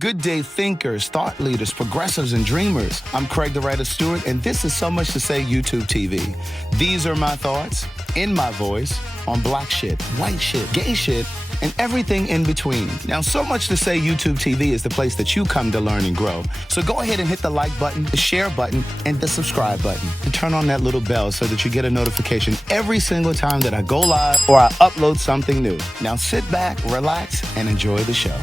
Good day thinkers, thought leaders, progressives, and dreamers. I'm Craig the Writer Stewart, and this is So Much to Say YouTube TV. These are my thoughts, in my voice, on black shit, white shit, gay shit, and everything in between. Now, So Much to Say YouTube TV is the place that you come to learn and grow. So go ahead and hit the like button, the share button, and the subscribe button. And turn on that little bell so that you get a notification every single time that I go live or I upload something new. Now sit back, relax, and enjoy the show.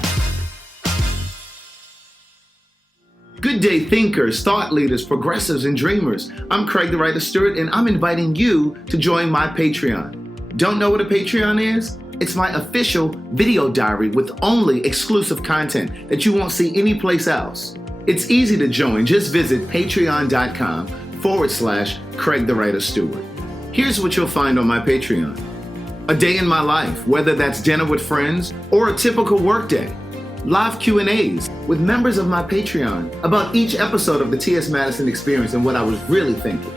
Good day thinkers, thought leaders, progressives, and dreamers. I'm Craig the Writer Stewart, and I'm inviting you to join my Patreon. Don't know what a Patreon is? It's my official video diary with only exclusive content that you won't see anyplace else. It's easy to join. Just visit patreon.com/Craig the Writer Stewart. Here's what you'll find on my Patreon. A day in my life, whether that's dinner with friends or a typical workday. Live Q&As with members of my Patreon about each episode of the T.S. Madison Experience and what I was really thinking.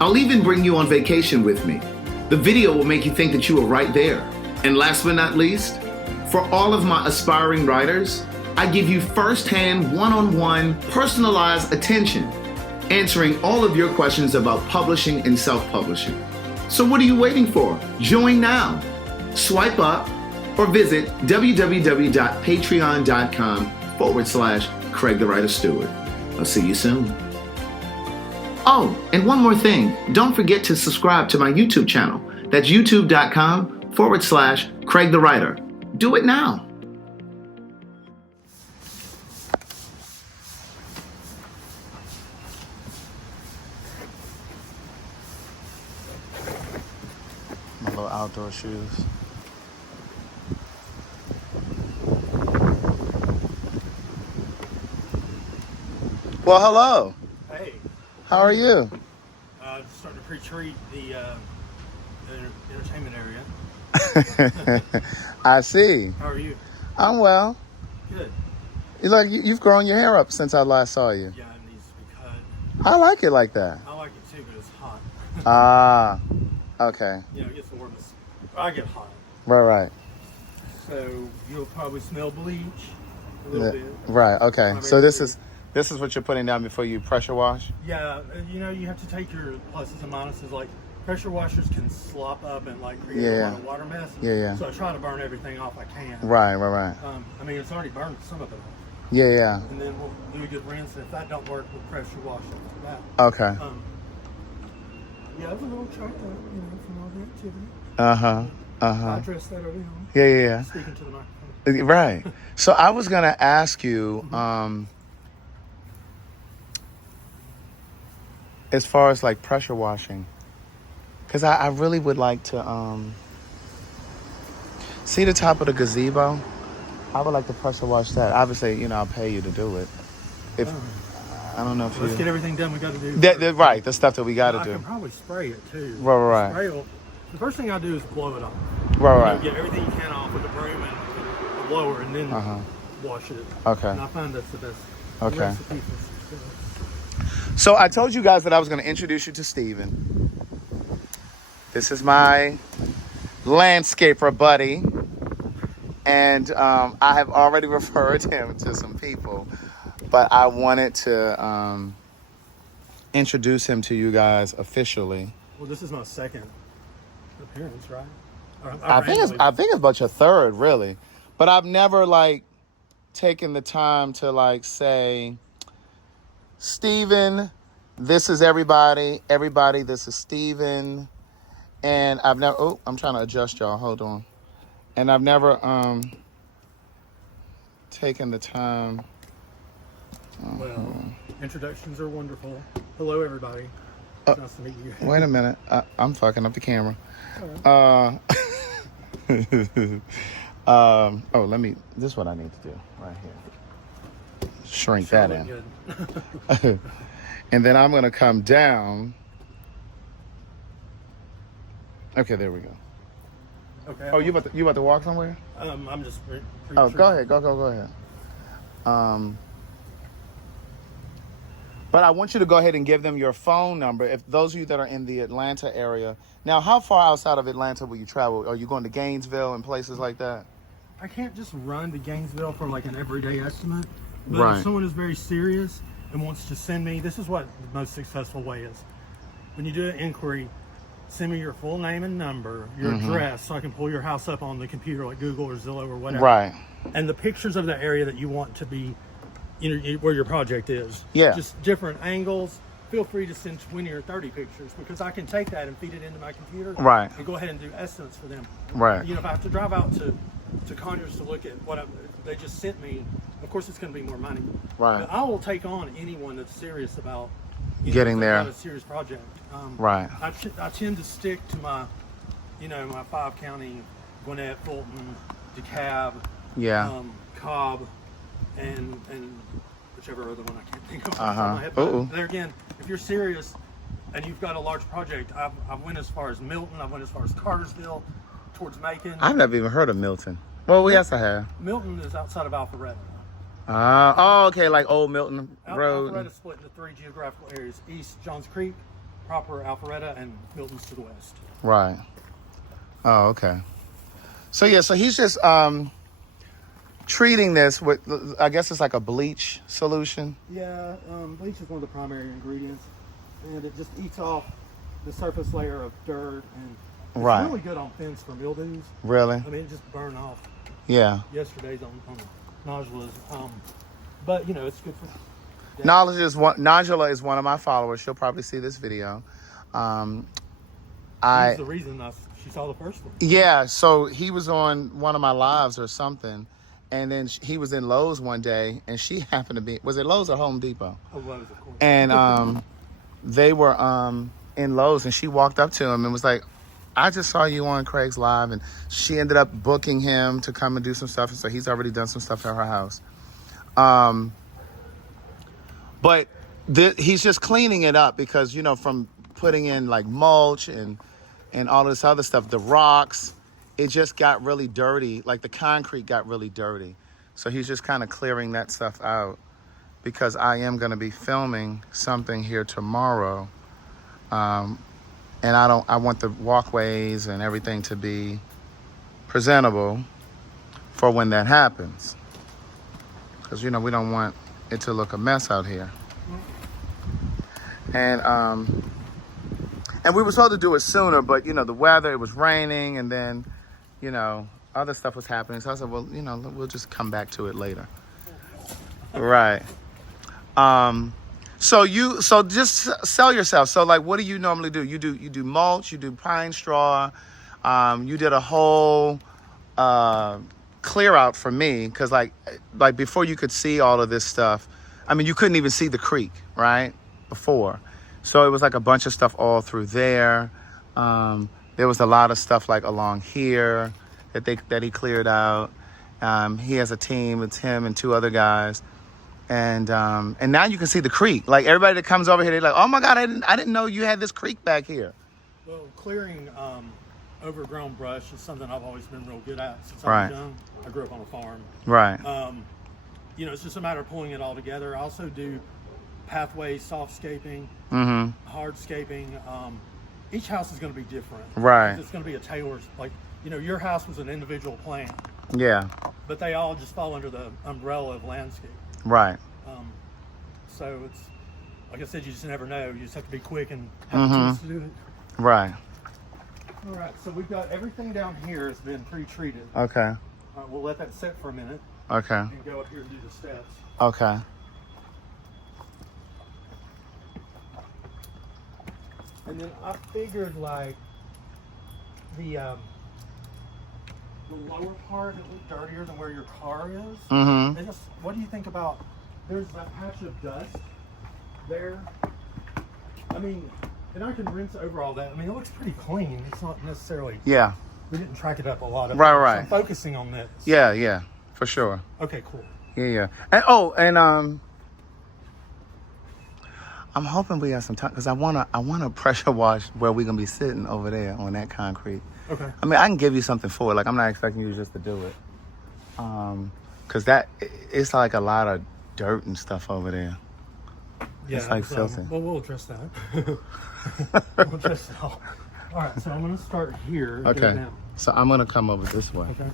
I'll even bring you on vacation with me. The video will make you think that you were right there. And last but not least, for all of my aspiring writers, I give you first-hand, one-on-one, personalized attention, answering all of your questions about publishing and self-publishing. So what are you waiting for? Join now. Swipe up or visit www.patreon.com/Craig the Writer Stewart. I'll see you soon. Oh, and one more thing. Don't forget to subscribe to my YouTube channel. That's youtube.com/Craig the Writer. Do it now. My little outdoor shoes. Well, hello. Hey. How are you? Just starting to pre-treat the entertainment area. I see. How are you? I'm well. Good. You've grown your hair up since I last saw you. Yeah, it needs to be cut. I like it like that. I like it too, but it's hot. Ah, okay. You know, it gets warm. I get hot. Right. So you'll probably smell bleach a little bit. Right, okay. So this is what you're putting down before you pressure wash? Yeah, you know, you have to take your pluses and minuses. Like, pressure washers can slop up and, like, create a lot of water mess. Yeah. So I try to burn everything off I can. Right. I mean, it's already burned some of it off. Yeah. And then we'll do a good rinse, and if that don't work, we'll pressure wash it back. Okay. Yeah, it was a little choked up, you know, from all the activity. I addressed that early on. Yeah. Speaking to the microphone. Right. So I was going to ask you, as far as like pressure washing, because I really would like to see the top of the gazebo. I would like to pressure wash that. Obviously, you know, I'll pay you to do it. If I don't know if let's get everything done we got to do. Right, the stuff that we got to do. I can probably spray it too. Right. The first thing I do is blow it off. Right. Get everything you can off with a broom and a blower, and then wash it. Okay. And I find that's the best recipe for success. So I told you guys that I was going to introduce you to Steven. This is my landscaper buddy. And I have already referred him to some people. But I wanted to introduce him to you guys officially. Well, this is my second appearance, right? I think it's about your third, really. But I've never, like, taken the time to, like, say, Steven, this is everybody. Everybody, this is Steven. And I've never... Oh, I'm trying to adjust y'all. Hold on. And I've never taken the time... Well, introductions are wonderful. Hello, everybody. Nice to meet you. Wait a minute. I'm fucking up the camera. This is what I need to do right here. Shrink that in. And then I'm going to come down. Okay, there we go. Okay. Oh, you about to walk somewhere? I'm just... Go ahead. Go ahead. But I want you to go ahead and give them your phone number. If those of you that are in the Atlanta area. Now, how far outside of Atlanta will you travel? Are you going to Gainesville and places like that? I can't just run to Gainesville for like an everyday estimate. But if someone is very serious and wants to send me, this is what the most successful way is. When you do an inquiry, send me your full name and number, your address, so I can pull your house up on the computer like Google or Zillow or whatever. Right. And the pictures of the area that you want to be, where your project is. Yeah. Just different angles. Feel free to send 20 or 30 pictures because I can take that and feed it into my computer. Right. And go ahead and do estimates for them. Right. If I have to drive out to Conyers to look at what they just sent me, of course it's going to be more money. Right. But I will take on anyone that's serious about getting there. A serious project. Right. I tend to stick to my, my 5-county, Gwinnett, Fulton, DeKalb, Cobb, and whichever other one I can't think of. Off the top of my head. But there again, if you're serious and you've got a large project, I've went as far as Milton, I've went as far as Cartersville, towards Macon. I've never even heard of Milton. Well, yes, I have. Milton is outside of Alpharetta. Okay, like Old Milton Road. Alpharetta is split into 3 geographical areas: East Johns Creek, proper Alpharetta, and Milton's to the west. Right. Oh, okay. So he's just treating this with, I guess it's like a bleach solution. Yeah, bleach is one of the primary ingredients, and it just eats off the surface layer of dirt, and it's really good on fence for mildews. Really? I mean, it just burned off. Yeah. Yesterday's on nodulas, but it's good for. Nodula is one of my followers. She'll probably see this video. He's the reason she saw the first one. Yeah, so he was on one of my lives or something, and then he was in Lowe's one day, and she happened to be, was it Lowe's or Home Depot? Oh, Lowe's, of course. And they were in Lowe's, and she walked up to him and was like, I just saw you on Craig's Live, and she ended up booking him to come and do some stuff, and so he's already done some stuff at her house. But he's just cleaning it up because, from putting in like mulch and all this other stuff, the rocks, it just got really dirty. Like the concrete got really dirty. So he's just kind of clearing that stuff out because I am going to be filming something here tomorrow. And I want the walkways and everything to be presentable for when that happens. Because, we don't want it to look a mess out here. And we were supposed to do it sooner, but, the weather, it was raining, and then, other stuff was happening. So I said, well, we'll just come back to it later. Right. So just sell yourself. So like, what do you normally do? You do mulch, you do pine straw. You did a whole clear out for me because like before you could see all of this stuff. I mean, you couldn't even see the creek, right? Before. So it was like a bunch of stuff all through there. There was a lot of stuff like along here that he cleared out. He has a team. It's him and 2 other guys. And now you can see the creek. Like everybody that comes over here, they're like, "Oh my God, I didn't know you had this creek back here." Well, clearing overgrown brush is something I've always been real good at since I was young. I grew up on a farm. Right. It's just a matter of pulling it all together. I also do pathways, softscaping, hardscaping. Each house is going to be different. Right. It's going to be a tailored, like, your house was an individual plan. Yeah. But they all just fall under the umbrella of landscape. Right. So it's, like I said, you just never know. You just have to be quick and have the tools to do it. Right. All right. So we've got everything down here has been pre-treated. Okay. We'll let that sit for a minute. Okay. And go up here and do the steps. Okay. And then I figured like the lower part it looked dirtier than where your car is. And just, what do you think about? There's that patch of dust there. I mean, and I can rinse over all that. I mean, it looks pretty clean. It's not necessarily. Yeah. We didn't track it up a lot. Right. So I'm focusing on this. Yeah, for sure. Okay, cool. Yeah. And I'm hoping we have some time because I wanna pressure wash where we're gonna be sitting over there on that concrete. Okay. I mean, I can give you something for it. Like, I'm not expecting you just to do it. Because it's like a lot of dirt and stuff over there. Yeah. It's like filthy. Well, we'll address that. We'll address it all. All right, so I'm going to start here. Okay. So I'm going to come over this way. Okay.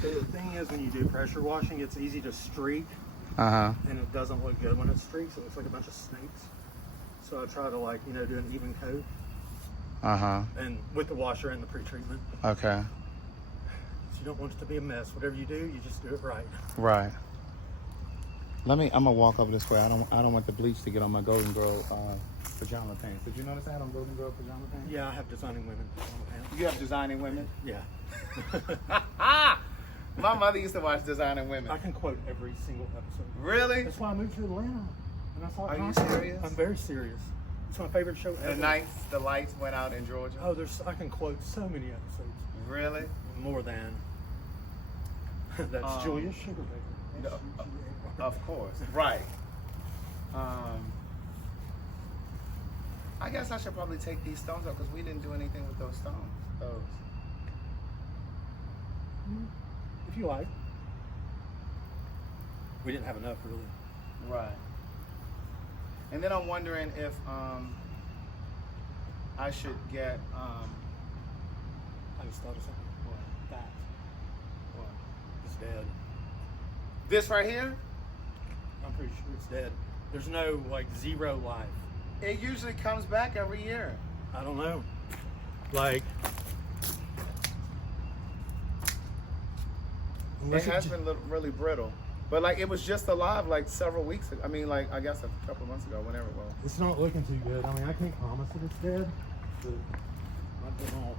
So the thing is, when you do pressure washing, it's easy to streak, Uh-huh. and it doesn't look good when it streaks. It looks like a bunch of snakes. So I try to, like, you know, do an even coat, Uh-huh. and with the washer and the pre-treatment. Okay. So you don't want it to be a mess. Whatever you do, you just do it right. Right. I'm gonna walk over this way. I don't want the bleach to get on my Golden Girl pajama pants. Did you notice I had on Golden Girl pajama pants? Yeah, I have designing women pajama pants. You have Designing Women? Yeah. My mother used to watch Designing Women. I can quote every single episode. Really? That's why I moved to Atlanta. And I saw Are you constantly. serious? I'm very serious. It's my favorite show ever. The lights went out in Georgia. Oh, I can quote so many episodes. Really? More than. That's Julius Sugarbaker. No, of course. Right. I guess I should probably take these stones up because we didn't do anything with those stones. If you like. We didn't have enough, really. Right. And then I'm wondering if I should get I just thought of something. What? That. What? It's dead. This right here? I'm pretty sure it's dead. There's no, like, zero life. It usually comes back every year. I don't know. Like, It has been really brittle. But like it was just alive like several weeks ago. I mean like I guess a couple months ago, whenever it was. it's not looking too good. I mean, I can't promise that it's dead, but I don't know.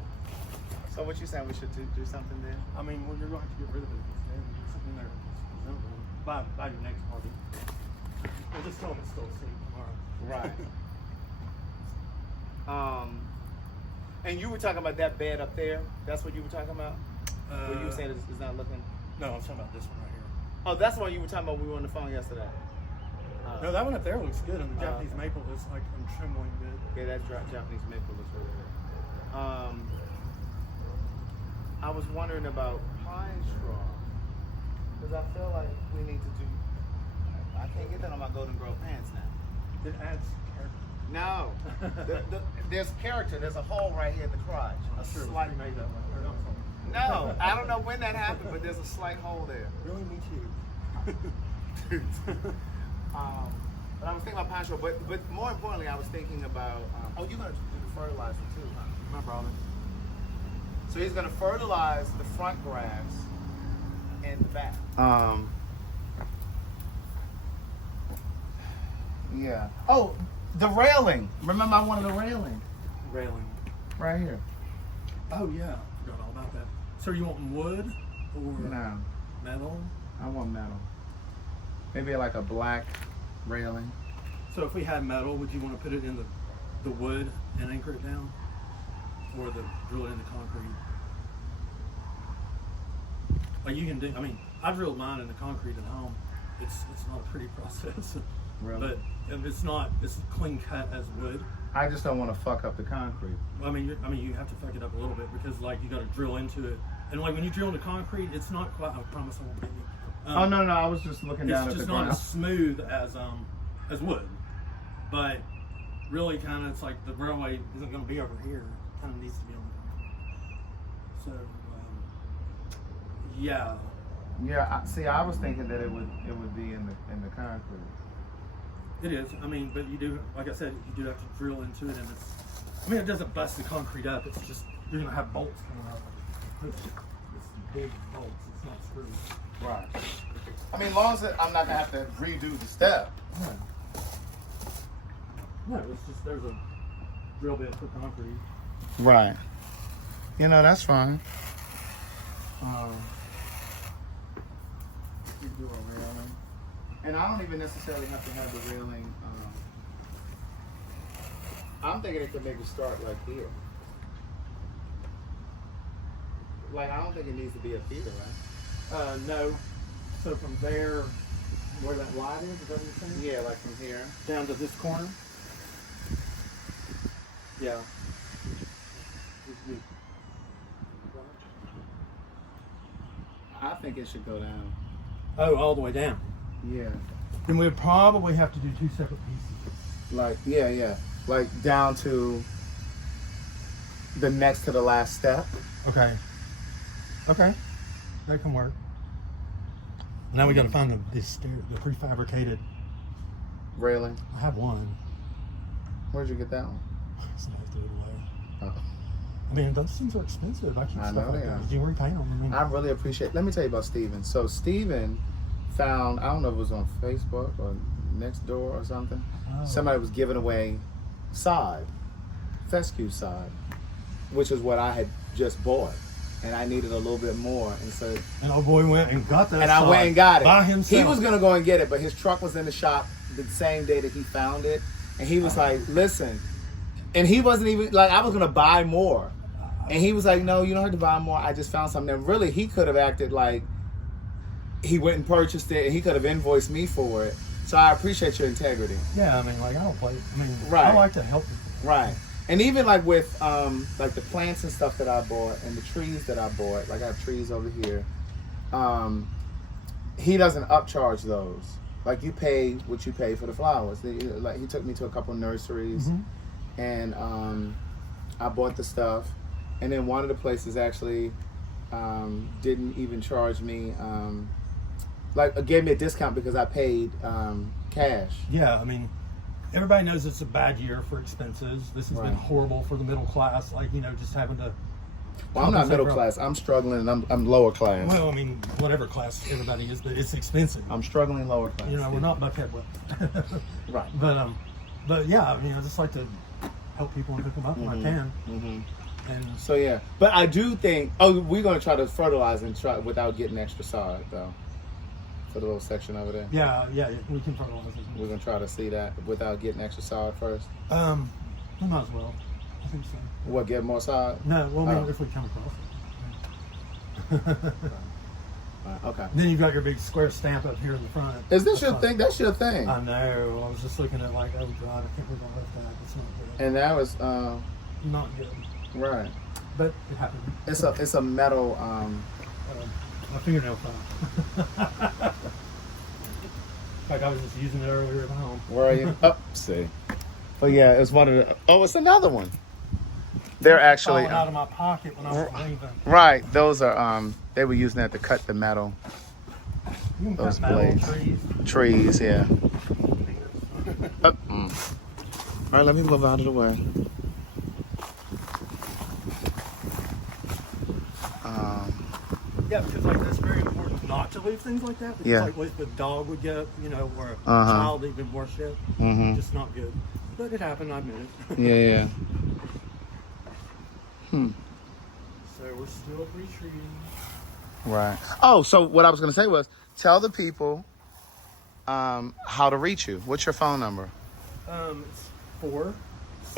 So what you saying we should do something then? I mean, well, you're going to get rid of it if it's dead. There's something there that's presentable. By your next party. We'll just tell them it's still asleep tomorrow. Right. And you were talking about that bed up there. That's what you were talking about? Where you were saying it's not looking. No, I'm talking about this one right here. Oh, that's the one you were talking about when we were on the phone yesterday. No, that one up there looks good, and the Japanese maple is like trembling good. Yeah, that Japanese maple looks really good. I was wondering about pine straw because I feel like we need to do. I can't get that on my Golden Girl pants now. It adds character. No, there's character. There's a hole right here in the crotch. I'm sure Slight. we made that one. Or no, No, I don't know when that happened, but there's a slight hole there. really, me too. But I was thinking about pine straw, but more importantly, I was thinking about. Oh, you're gonna do the fertilizer too, huh? My brother. So he's gonna fertilize the front grass and the back. Yeah. Oh, the railing. Remember, I wanted a railing Railing. right here. Oh yeah, forgot all about that. So are you wanting wood or No, metal? I want metal. Maybe like a black railing. So if we had metal, would you want to put it in the wood and anchor it down, or drill it into concrete? Like you can do. I mean, I drilled mine into concrete at home. It's not a pretty process, Really? but it's clean cut as wood. I just don't want to fuck up the concrete. I mean, you have to fuck it up a little bit because like you got to drill into it, and like when you drill into concrete, it's not quite. I promise I won't get you. Oh no, I was just looking down at It's the just not ground. as smooth as wood, but really kind of it's like the railway isn't going to be over here. Kind of needs to be on the concrete. So yeah. Yeah, see, I was thinking that it would be in the concrete. It is. I mean, but you do, like I said, you do have to drill into it, and it doesn't bust the concrete up. It's just you're gonna have bolts coming out. It's big bolts. It's not screws. Right. I mean, as long as I'm not gonna have to redo the step. No, it's just there's a drill bit for concrete. Right. You know, that's fine. You do a railing. And I don't even necessarily have to have the railing. I'm thinking it could maybe start like here. Like, I don't think it needs to be up here, right? No. So from there, where that light is that what you're saying? Yeah, like from here. Down to this corner? Yeah. I think it should go down. Oh, all the way down. Yeah. Then we'd probably have to do two separate pieces. Like, yeah. Like down to the next to the last step. Okay. Okay. That can work. Now we got to find the prefabricated railing. I have one. Where'd you get that one? Somebody threw it away. Oh. I mean, those things are expensive. I keep I stuff know like they are. that. You repaint them. I mean, I really appreciate. Let me tell you about Steven. So Steven found, I don't know if it was on Facebook or next door or something. Oh. Somebody was giving away sod, fescue sod, which is what I had just bought, and I needed a little bit more, and so. And our boy went and got that. And I went and got it by himself. He was gonna go and get it, but his truck was in the shop the same day that he found it, and he was like, "Listen," and he wasn't even like, I was gonna buy more. And he was like, "No, you don't have to buy more. I just found something." And really, he could have acted like he went and purchased it, and he could have invoiced me for it. So I appreciate your integrity. Yeah, I mean, like, I don't play. I mean, Right. I like to help people. Right. And even like with like the plants and stuff that I bought and the trees that I bought, like I have trees over here. He doesn't upcharge those. Like you pay what you pay for the flowers. Like he took me to a couple nurseries, and I bought the stuff. And then one of the places actually didn't even charge me, gave me a discount because I paid cash. Yeah, I mean, everybody knows it's a bad year for expenses. This has been horrible for the middle class. Like, you know, just having to. Well, I'm not middle class. I'm struggling, and I'm lower class. Well, I mean, whatever class everybody is, but it's expensive. I'm struggling lower class. You know, we're not Buckhead Whip. Right. But yeah, I mean, I just like to help people and pick them up when I can. And so yeah, but I do think. Oh, we're gonna try to fertilize and try without getting extra sod though, for the little section over there. Yeah, we can fertilize it. We're gonna try to see that without getting extra sod first. We might as well. I think so. What, get more sod? No, well, I mean, if we come across it. Okay. Then you've got your big square stamp up here in the front. Is this your thing? That's your thing. I know. I was just looking at like, oh God, I can't believe I left that. It's not good. And that was Not good. right. But it happened. It's a metal. My fingernail fell. Like I was just using it earlier at home. Where are you? Oh, see. But yeah, it's one of the. Oh, it's another one. They're actually falling out of my pocket when I was leaving. Right. Those are they were using that to cut the metal. You can Those cut metal blades. Trees, yeah. All right, let me move out of the way. Yeah, because like that's very important not to leave things like that. Because like what the dog would get, you know, or a child even worse yet. Just not good. But it happened, I admit it. Yeah. So we're still pre-treating. Right. Oh, so what I was going to say was, tell the people how to reach you. What's your phone number? It's 4.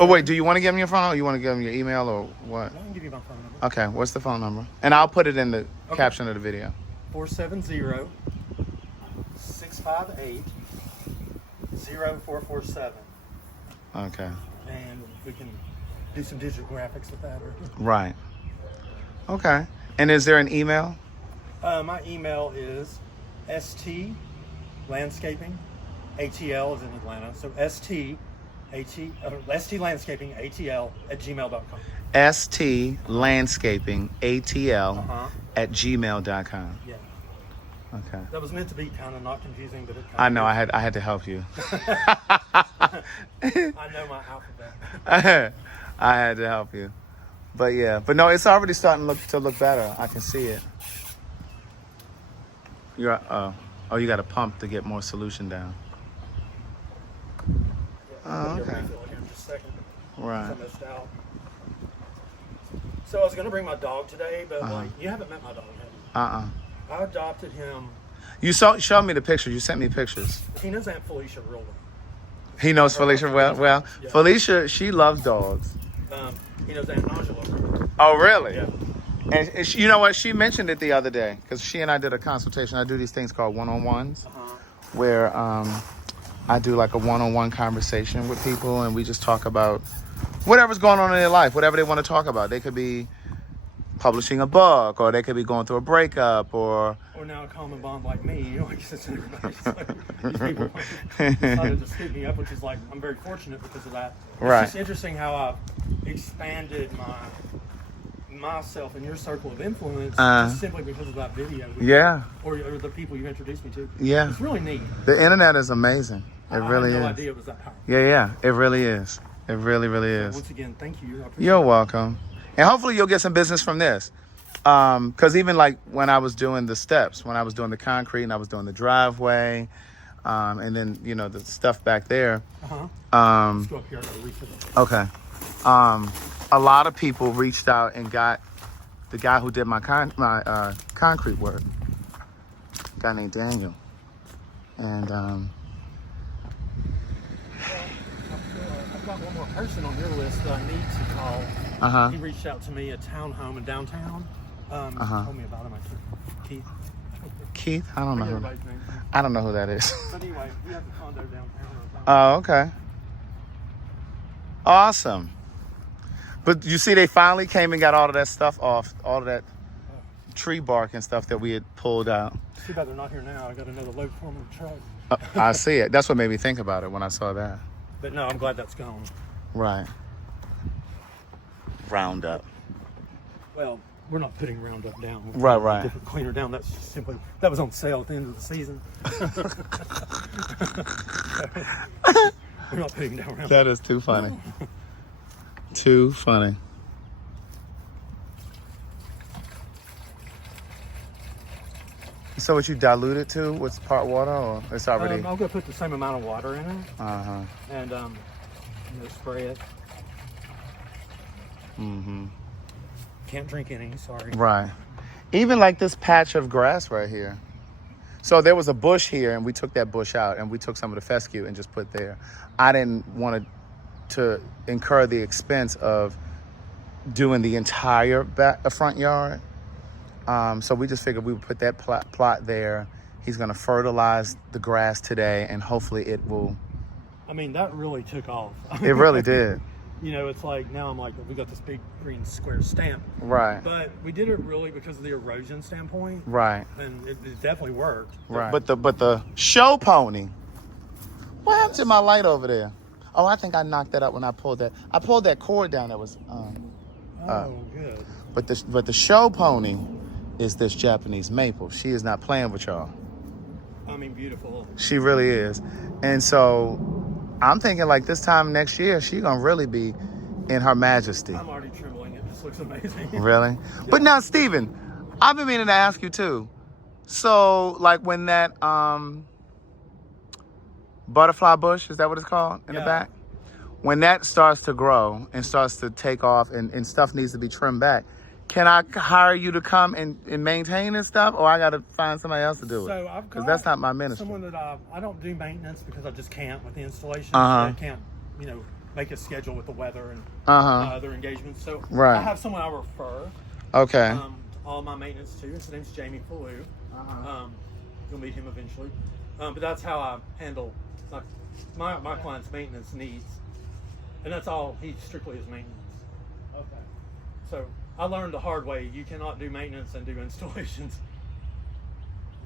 Oh, wait, do you want to give them your phone or you want to give them your email or what? I can give you my phone number. Okay, what's the phone number? And I'll put it in the caption of the video. 470-658-0447. Okay. And we can do some digital graphics with that. Right. Okay. And is there an email? My email is stlandscaping, ATL is in Atlanta, so stlandscapingatl@gmail.com. stlandscapingatl@gmail.com. Yeah. Okay. That was meant to be kind of not confusing, but it kind I know. I had to help you. I know my alphabet. I had to help you. But yeah, but no, it's already starting to look better. I can see it. You got a pump to get more solution down. Oh, okay. Refill it here in just a second. Right. I missed out. So I was gonna bring my dog today, but like you haven't met my dog, have you? I adopted him. You showed me the pictures. You sent me pictures. He knows Aunt Felicia real well. He knows Felicia well. Well, Yeah. Felicia, she loves dogs. He knows Aunt Angela real well. Oh, really? Yeah. And she, you know what? She mentioned it the other day because she and I did a consultation. I do these things called one-on-ones, where I do like a one-on-one conversation with people, and we just talk about whatever's going on in their life, whatever they want to talk about. They could be publishing a book, or they could be going through a breakup, or now a common bond like me, you know, like it's everybody. These people decided to scoop me up, which is like I'm very fortunate because of that. It's just interesting how I've expanded my myself in your circle of influence just simply because of that video. Or the people you introduced me to. Yeah. It's really neat. The internet is amazing. It really is. I had no idea it was that powerful. Yeah. It really is. It really, really is. Once again, thank you. I appreciate You're welcome. And hopefully you'll get some business from this. Because even like when I was doing the steps, when I was doing the concrete and I was doing the driveway, and then, you know, the stuff back there. Let's go up here. I gotta refill it. Okay. A lot of people reached out and got the guy who did my concrete work, a guy named Daniel. And I've got one more person on your list that I need to call. He reached out to me at townhome in downtown. Told me about him. Keith. Keith? I don't know who. I don't know who that is. But anyway, we have a condo downtown. Oh, okay. Awesome. But you see, they finally came and got all of that stuff off, all of that tree bark and stuff that we had pulled out. Too bad they're not here now. I got another load for them in the truck. I see it. That's what made me think about it when I saw that. But no, I'm glad that's gone. Right. Roundup. Well, we're not putting Roundup down. Right. Different cleaner down. That's just simply, that was on sale at the end of the season. We're not putting down Roundup. That is too funny. Too funny. So what you dilute it to? What's part water or it's already? I'm gonna put the same amount of water in it. And spray it. Can't drink any, sorry. Right. Even like this patch of grass right here. So there was a bush here and we took that bush out and we took some of the fescue and just put there. I didn't want to incur the expense of doing the entire front yard. So we just figured we would put that plot there. He's going to fertilize the grass today and hopefully it will. I mean, that really took off. It really did. You know, it's like, now I'm like, we got this big green square stamp. Right. But we did it really because of the erosion standpoint. Right. And it definitely worked. Right. But the show pony, what happened to my light over there? Oh, I think I knocked that up when I pulled that. I pulled that cord down that was good. But the show pony is this Japanese maple. She is not playing with y'all. I mean, beautiful. She really is. And so I'm thinking like this time next year, she's going to really be in her majesty. I'm already trembling. It just looks amazing. Really? Yeah. But now, Steven, I've been meaning to ask you too. So like when that butterfly bush, is that what it's called in the back? When that starts to grow and starts to take off and stuff needs to be trimmed back, can I hire you to come and maintain this stuff, or I got to find somebody else to do it? So I've got that's not my ministry. Someone that I don't do maintenance because I just can't with the installation. So I can't, make a schedule with the weather and other engagements. So I have someone I refer. Okay. All my maintenance to. His name's Jamie Fallu. You'll meet him eventually. But that's how I handle my client's maintenance needs, and that's all. He strictly is maintenance. Okay. So I learned the hard way. You cannot do maintenance and do installations.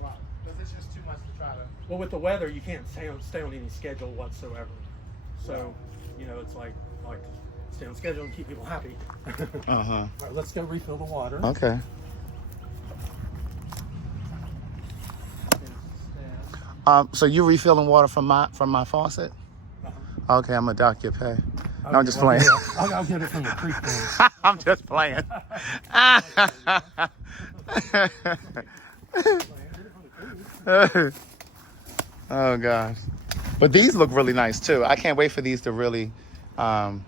Wow. Because it's just too much to try to. Well, with the weather, you can't stay on any schedule whatsoever. So, it's like I like to stay on schedule and keep people happy. All right, let's go refill the water. Okay. So you refilling water from my faucet? Okay, I'm gonna dock your pay. No, I'm just playing. I'll get it from the creek then. I'm just playing. Oh gosh. But these look really nice too. I can't wait for these to really I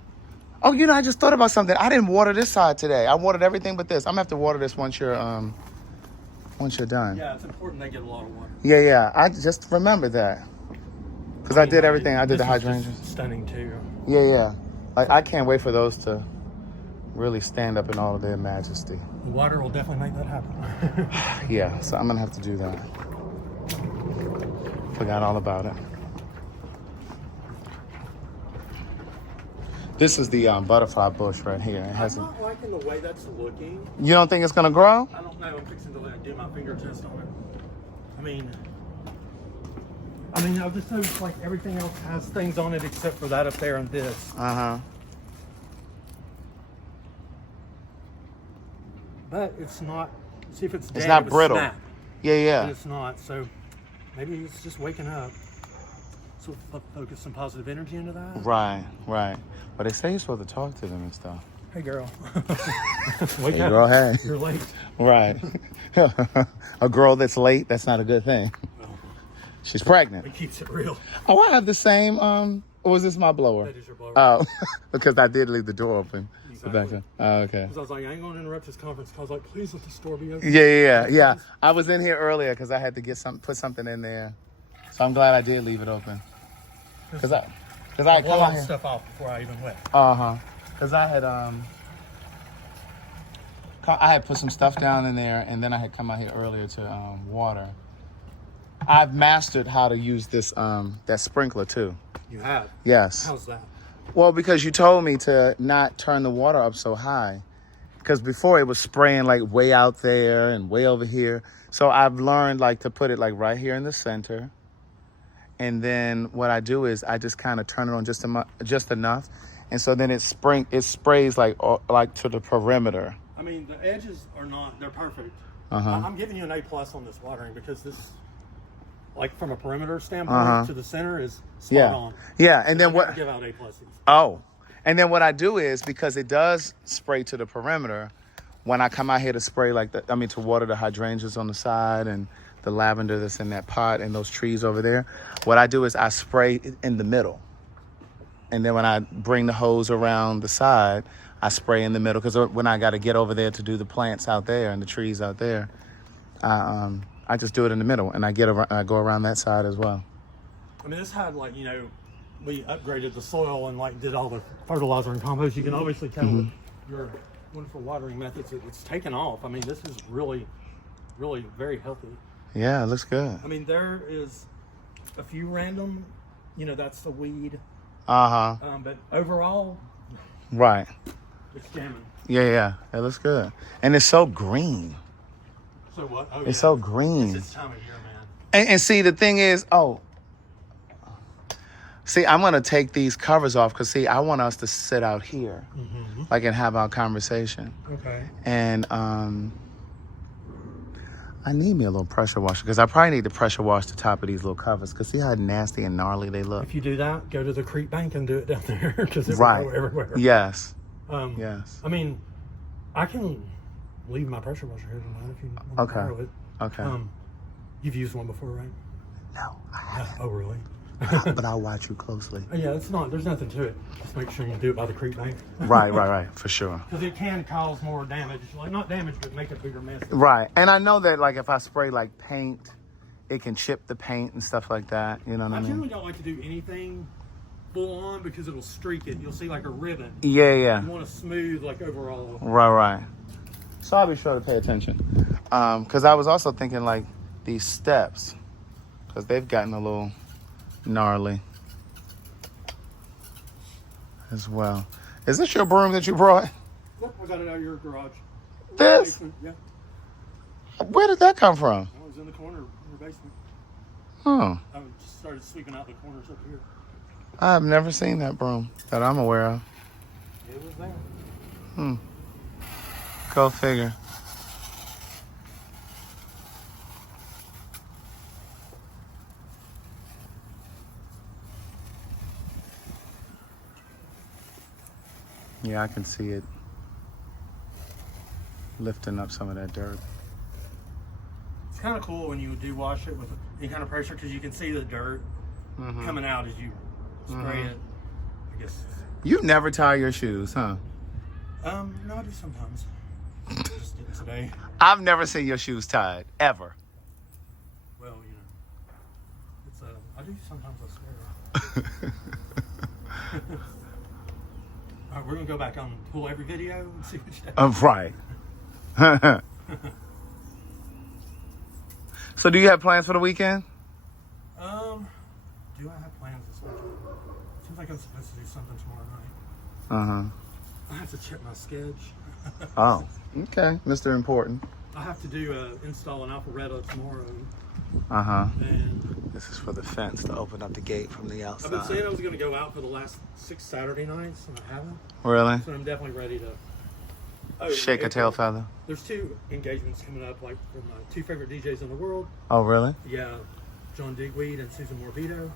just thought about something. I didn't water this side today. I watered everything but this. I'm gonna have to water this once you're done. Yeah, it's important they get a lot of water. Yeah. I just remember that. Because I did everything. I did the hydrangeas. Stunning too. Yeah. I can't wait for those to really stand up in all of their majesty. The water will definitely make that happen. Yeah, so I'm gonna have to do that. Forgot all about it. This is the butterfly bush right here. It hasn't. I'm not liking the way that's looking. You don't think it's gonna grow? I don't know. I'm fixing to do my finger test on it. I mean, I've just noticed like everything else has things on it except for that up there and this. but it's not. See if it's dead. It's not brittle. Snap. Yeah. And it's not. So maybe it's just waking up. So focus some positive energy into that. Right. But they say you're supposed to talk to them and stuff. Hey, girl. Wake up. Girl, hey. You're late. Right. A girl that's late, that's not a good thing. Well, she's pregnant. it keeps it real. Oh, I have the same, or was this my blower? That is your blower. Oh, because I did leave the door open. Exactly. Oh, okay. Because I was like, I ain't going to interrupt this conference. I was like, please let the store be open. Yeah. I was in here earlier because I had to put something in there. So I'm glad I did leave it open. Because I come out here. Stuff off before I even left. Because I had put some stuff down in there, and then I had come out here earlier to water. I've mastered how to use this that sprinkler too. You have? Yes. How's that? Well, because you told me to not turn the water up so high. Because before it was spraying like way out there and way over here. So I've learned like to put it like right here in the center. And then what I do is I just kind of turn it on just enough. And so then it sprays like to the perimeter. I mean, the edges are not, they're perfect. Uh-huh. I'm giving you an A+ on this watering because this, like from a perimeter standpoint to the center is spot on. Yeah, and then what? Give out A+. Oh, and then what I do is, because it does spray to the perimeter, when I come out here to spray to water the hydrangeas on the side and the lavender that's in that pot and those trees over there, what I do is I spray it in the middle. And then when I bring the hose around the side, I spray in the middle, because when I got to get over there to do the plants out there and the trees out there, I just do it in the middle, and I go around that side as well. I mean, this had we upgraded the soil and did all the fertilizer and compost. You can obviously tell with your wonderful watering methods, it's taken off. I mean, this is really, really very healthy. Yeah, it looks good. I mean, there is a few random, that's the weed. But overall, right. It's jamming. Yeah, it looks good. And it's so green. So what? Oh, it's so green. It's this time of year, man. And see, the thing is, I'm going to take these covers off because, I want us to sit out here, and have our conversation. Okay. And I need me a little pressure washer, because I probably need to pressure wash the top of these little covers, because see how nasty and gnarly they look? If you do that, go to the creek bank and do it down there, because it will go everywhere. Yes. Yes. I mean, I can leave my pressure washer here tonight if you want to borrow it. Okay. You've used one before, right? No, I haven't. Oh, really? But I'll watch you closely. Yeah, there's nothing to it. Just make sure you do it by the creek bank. Right, for sure. Because it can cause more damage. Not damage, but make a bigger mess. Right. And I know that, if I spray, paint, it can chip the paint and stuff like that. You know what I mean? I generally don't like to do anything full on because it'll streak it. You'll see a ribbon. Yeah. You want to smooth overall. Right. So I'll be sure to pay attention. Because I was also thinking these steps, because they've gotten a little gnarly as well. Is this your broom that you brought? Yep, I got it out of your garage. This? Basement, yeah. Where did that come from? I was in the corner in your basement. Oh. I just started sweeping out the corners up here. I've never seen that broom that I'm aware of. It was there. Go figure. Yeah, I can see it lifting up some of that dirt. It's kind of cool when you do wash it with any kind of pressure, because you can see the dirt coming out as you spray it. I guess. You never tie your shoes, huh? No, I do sometimes. Just did today. I've never seen your shoes tied, ever. Well, it's I do sometimes, I swear. All right, we're gonna go back on pull every video and see what you do. Right. So, do you have plans for the weekend? Do I have plans this weekend? Seems like I'm supposed to do something tomorrow night. I have to check my schedule. Oh, okay, Mr. Important. I have to do install an Alpharetta tomorrow. And this is for the fence to open up the gate from the outside. I've been saying I was going to go out for the last 6 Saturday nights, and I haven't. Really? So I'm definitely ready to Shake a tail feather. There's 2 engagements coming up, like from my 2 favorite DJs in the world. Oh, really? Yeah, John Digweed and Susan Morbido.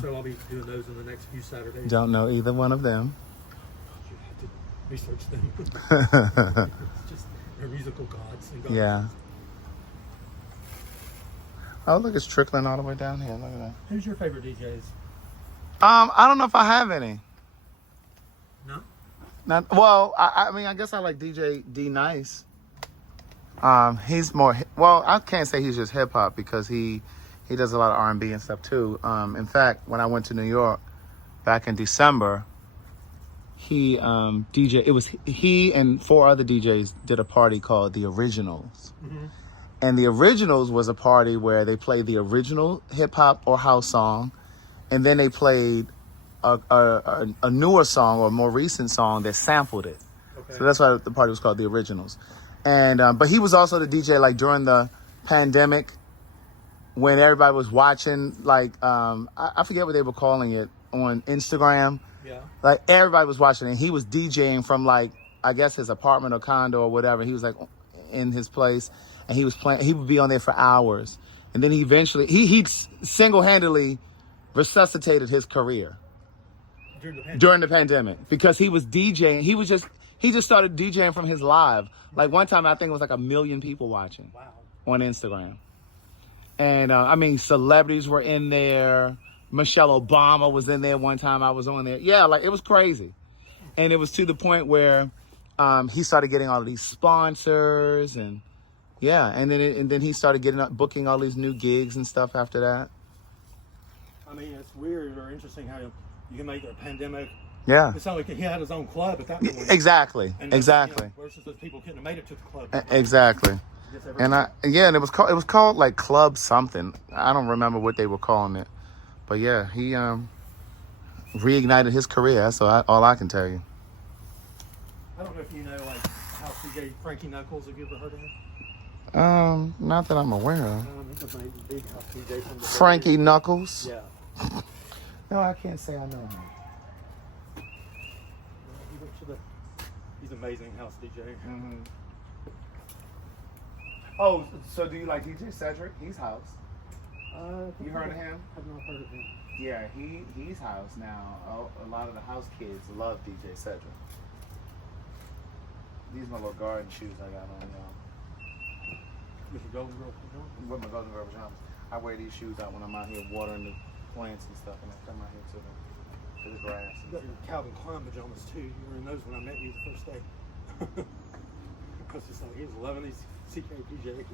So I'll be doing those in the next few Saturdays. Don't know either one of them. You have to research them. It's just they're musical gods. And gods. Yeah. Oh, look, it's trickling all the way down here. Look at that. Who's your favorite DJs? I don't know if I have any. No? Not well. I mean, I guess I like DJ D Nice. He's more well. I can't say he's just hip hop because he does a lot of R&B and stuff too. In fact, when I went to New York back in December, he DJ. It was he and 4 other DJs did a party called The Originals. Mm-hmm. And The Originals was a party where they played the original hip hop or house song, and then they played a newer song or a more recent song that sampled it. Okay. So that's why the party was called The Originals. And but he was also the DJ like during the pandemic when everybody was watching like I forget what they were calling it on Instagram. Yeah. Like everybody was watching and he was DJing from like I guess his apartment or condo or whatever. He was like in his place and he was playing. He would be on there for hours. And then he eventually he single-handedly resuscitated his career during the pandemic because he was DJing. He just started DJing from his live. Like one time, I think it was like 1 million people watching on Instagram. And I mean, celebrities were in there. Michelle Obama was in there one time. I was on there. Yeah, like it was crazy. And it was to the point where he started getting all of these sponsors and yeah. And then he started booking all these new gigs and stuff after that. I mean, it's weird or interesting how you can make a pandemic. Yeah. It sounded like he had his own club at that point. Exactly. And exactly. You know, versus those people couldn't have made it to the club. Exactly. And and it was called like Club something. I don't remember what they were calling it, but yeah, he reignited his career. That's all I can tell you. I don't know if you know like House DJ Frankie Knuckles. Have you ever heard of him? Not that I'm aware of. He's a big house DJ from the Frankie Knuckles. Yeah. No, I can't say I know him. He's an amazing house DJ. Mm-hmm. Oh, so do you like DJ Cedric? He's house. You heard of him? I've not heard of him. Yeah, he's house now. A lot of the house kids love DJ Cedric. These are my little garden shoes I got on, y'all. With your Golden Girl pajamas? With my Golden Girl pajamas. I wear these shoes out when I'm out here watering the plants and stuff, and I come out here to the grass. You got your Calvin Klein pajamas too. You were in those when I met you the first day. I was just like, he was loving these CK PJ.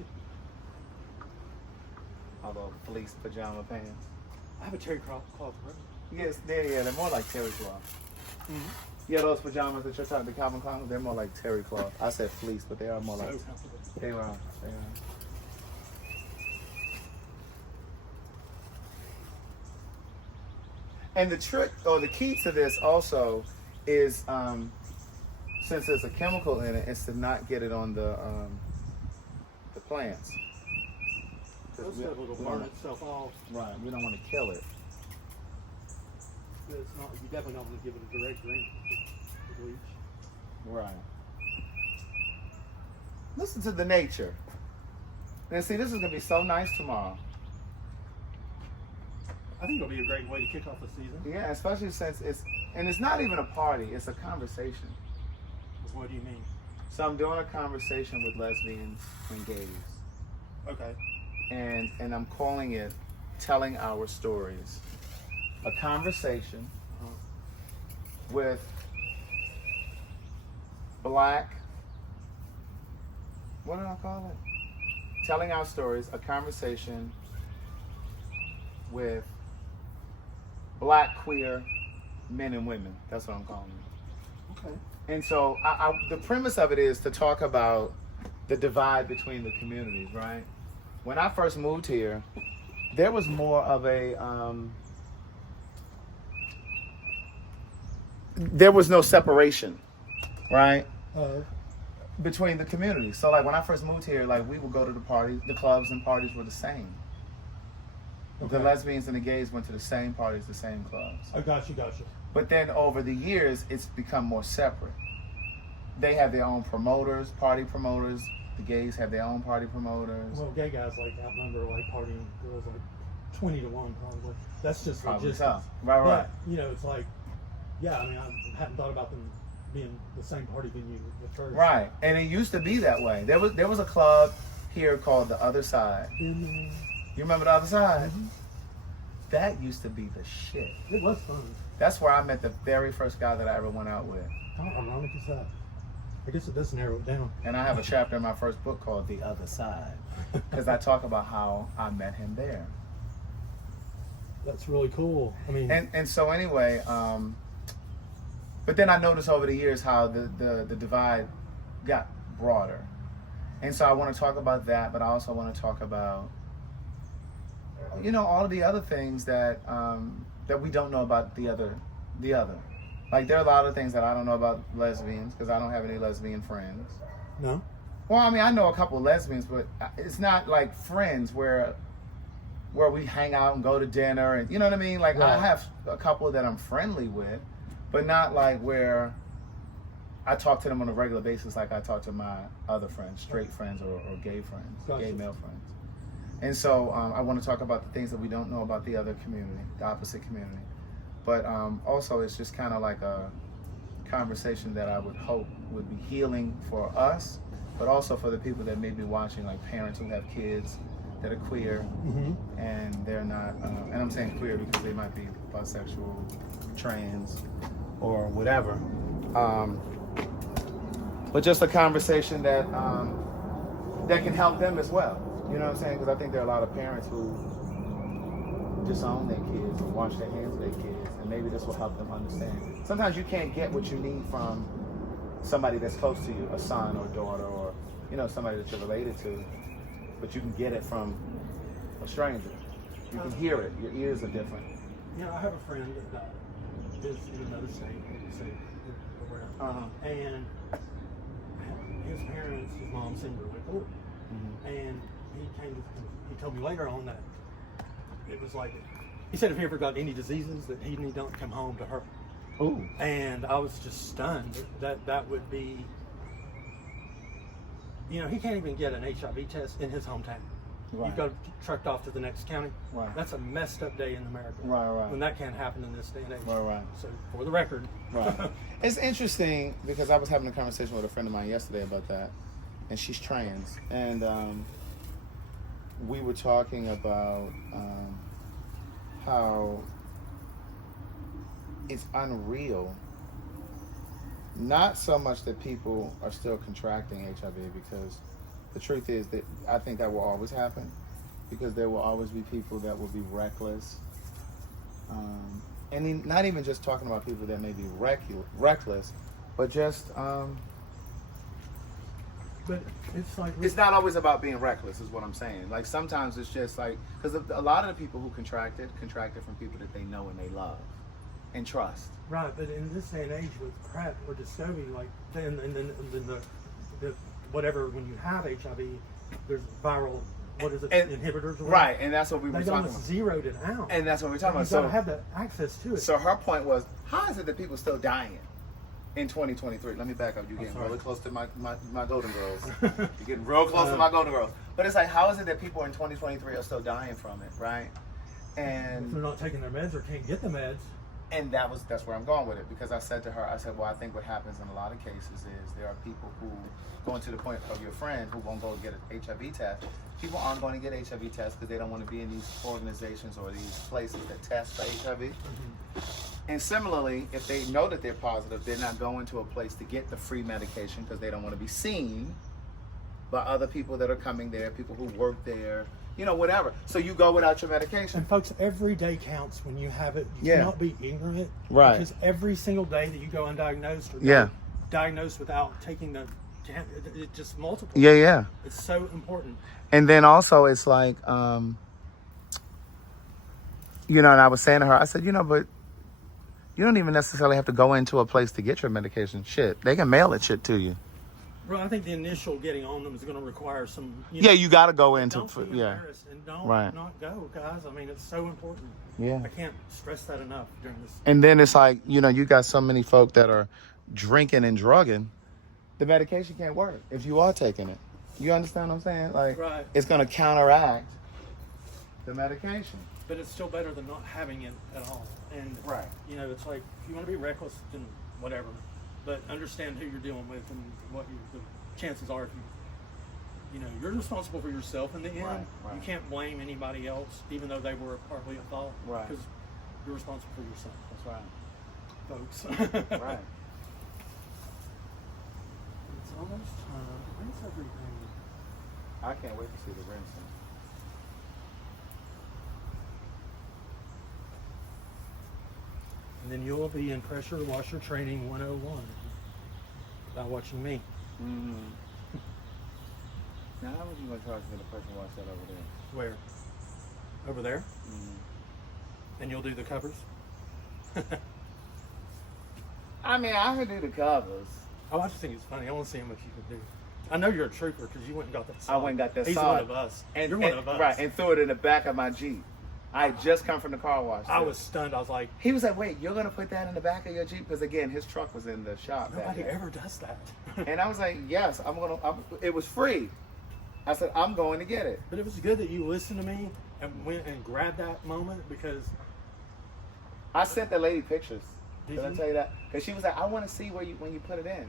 Although fleece pajama pants. I have a terry cloth, right? Yes, they're more like terry cloth. Mm-hmm. Yeah, those pajamas that you're talking, the Calvin Klein, they're more like terry cloth. I said fleece, but they are more like. They are. And the trick, or the key to this also is, since there's a chemical in it, is to not get it on the plants. Those stuff will burn itself off. Right, we don't want to kill it. It's not, you definitely don't want to give it a direct drink of bleach. Right. Listen to the nature. And see, this is going to be so nice tomorrow. I think it'll be a great way to kick off the season. Yeah, especially since it's not even a party, it's a conversation. What do you mean? So I'm doing a conversation with lesbians and gays. Okay. And I'm calling it Telling Our Stories. A conversation with Black, what did I call it? Telling Our Stories, a conversation with Black queer men and women. That's what I'm calling it. Okay. And so the premise of it is to talk about the divide between the communities, right? When I first moved here, there was more of a, there was no separation, right? Between the communities. So like when I first moved here, like we would go to the parties, the clubs and parties were the same. Okay. The lesbians and the gays went to the same parties, the same clubs. I got you. But then over the years, it's become more separate. they have their own promoters, party promoters. The gays have their own party promoters. Well, gay guys like outnumber like partying girls like 20 to 1 probably. That's just Probably logistics. so. Right, right. But, you know, it's like, yeah, I mean, I hadn't thought about them being the same party venue at first. Right, and it used to be that way. There was a club here called The Other Side. Mm-hmm. You remember The Other Side? Mm-hmm. That used to be the shit. It was fun. That's where I met the very first guy that I ever went out with. How ironic is that? I guess it does narrow it down. And I have a chapter in my first book called The Other Side, because I talk about how I met him there. That's really cool. I mean, and so anyway, but then I noticed over the years how the divide got broader, and so I want to talk about that, but I also want to talk about, you know, all of the other things that that we don't know about the other. Like, there are a lot of things that I don't know about lesbians, because I don't have any lesbian friends. no. Well, I mean, I know a couple of lesbians, but it's not like friends where we hang out and go to dinner, and you know what I mean? Like, Right. I have a couple that I'm friendly with, but not like where I talk to them on a regular basis like I talk to my other friends, straight friends or gay friends, Gotcha. gay male friends. And so I want to talk about the things that we don't know about the other community, the opposite community. But also, it's just kind of like a conversation that I would hope would be healing for us, but also for the people that may be watching, like parents who have kids that are queer, Mm-hmm. and they're not, and I'm saying queer because they might be bisexual, trans, or whatever. But just a conversation that that can help them as well. You know what I'm saying? Because I think there are a lot of parents who disown their kids and wash their hands of their kids, and maybe this will help them understand. Sometimes you can't get what you need from somebody that's close to you, a son or daughter, or you know, somebody that you're related to, but you can get it from a stranger. You can hear it. Your ears are different. You know, I have a friend that is in another state, and his parents, his mom sent him to a court, and he told me later on that it was like, he said if he ever got any diseases that he don't come home to her. Ooh. And I was just stunned that would be, you know, he can't even get an HIV test in his hometown. Right. You've got trucked off to the next county. Right. That's a messed up day in America. Right, right. When that can't happen in this day and age. Right, right. So, for the record. Right. It's interesting because I was having a conversation with a friend of mine yesterday about that, and she's trans, and we were talking about how it's unreal. Not so much that people are still contracting HIV, because the truth is that I think that will always happen, because there will always be people that will be reckless. And not even just talking about people that may be reckless, but just... But it's like... It's not always about being reckless, is what I'm saying. Like, sometimes it's just like... Because a lot of the people who contracted from people that they know and they love and trust. Right, but in this day and age with PrEP or Descovy, like, then the whatever, when you have HIV, there's viral, what is it, inhibitors or whatever. Right, and that's what we were They've talking almost about. zeroed it out. And that's what we're talking about. You've got to have that access to it. So her point was, how is it that people still dying in 2023? Let me back up. You're getting really close to my Golden Girls. You're getting real close to my Golden Girls. But it's like, how is it that people in 2023 are still dying from it, right? And if they're not taking their meds or can't get the meds. And that's where I'm going with it, because I said to her, well, I think what happens in a lot of cases is there are people who, going to the point of your friend, who won't go get an HIV test. People aren't going to get HIV tests because they don't want to be in these organizations or these places that test for HIV. Mm-hmm. And similarly, if they know that they're positive, they're not going to a place to get the free medication because they don't want to be seen by other people that are coming there, people who work there, you know, whatever. So you go without your medication. And folks, every day counts when you have it. You cannot be ignorant. Right. Because every single day that you go undiagnosed or diagnosed without taking the, it just multiplies. Yeah, yeah. It's so important. And then also it's like, you know, and I was saying to her, I said, you know, but you don't even necessarily have to go into a place to get your medication. Shit, they can mail it shit to you. Well, I think the initial getting on them is going to require some... you got to go into... Don't be embarrassed and don't not go, guys. I mean, it's so important. Yeah. I can't stress that enough during this. And then it's like, you know, you got so many folk that are drinking and drugging, the medication can't work if you are taking it. You understand what I'm saying? Like, Right. it's going to counteract the medication. But it's still better than not having it at all. And, Right. you know, it's like, if you want to be reckless, then whatever. But understand who you're dealing with and what the chances are if you know, you're responsible for yourself in the end. Right. You can't blame anybody else, even though they were partly at fault. Right. Because you're responsible for yourself. That's right. Folks. Right. It's almost time. Where's everything? I can't wait to see the rinsing. And then you'll be in pressure washer training 101 by watching me. Mm-hmm. Now, how much you going to charge for the pressure wash that over there? Where? Over there? Mm-hmm. And you'll do the covers? I mean, I could do the covers. Oh, I just think it's funny. I want to see how much you can do. I know you're a trooper because you went and got that salt. I went and got that He's salt. one of us. And, you're one of us. Right, and threw it in the back of my Jeep. I had just come from the car wash. I was stunned. I was like, He was like, wait, you're going to put that in the back of your Jeep? Because, again, his truck was in the shop back nobody there. ever does that. And I was like, yes, I'm going to. It was free. I said, I'm going to get it. But it was good that you listened to me and went and grabbed that moment because... I sent the lady pictures. Did Did I you? tell you that? Because she was like, I want to see when you put it in.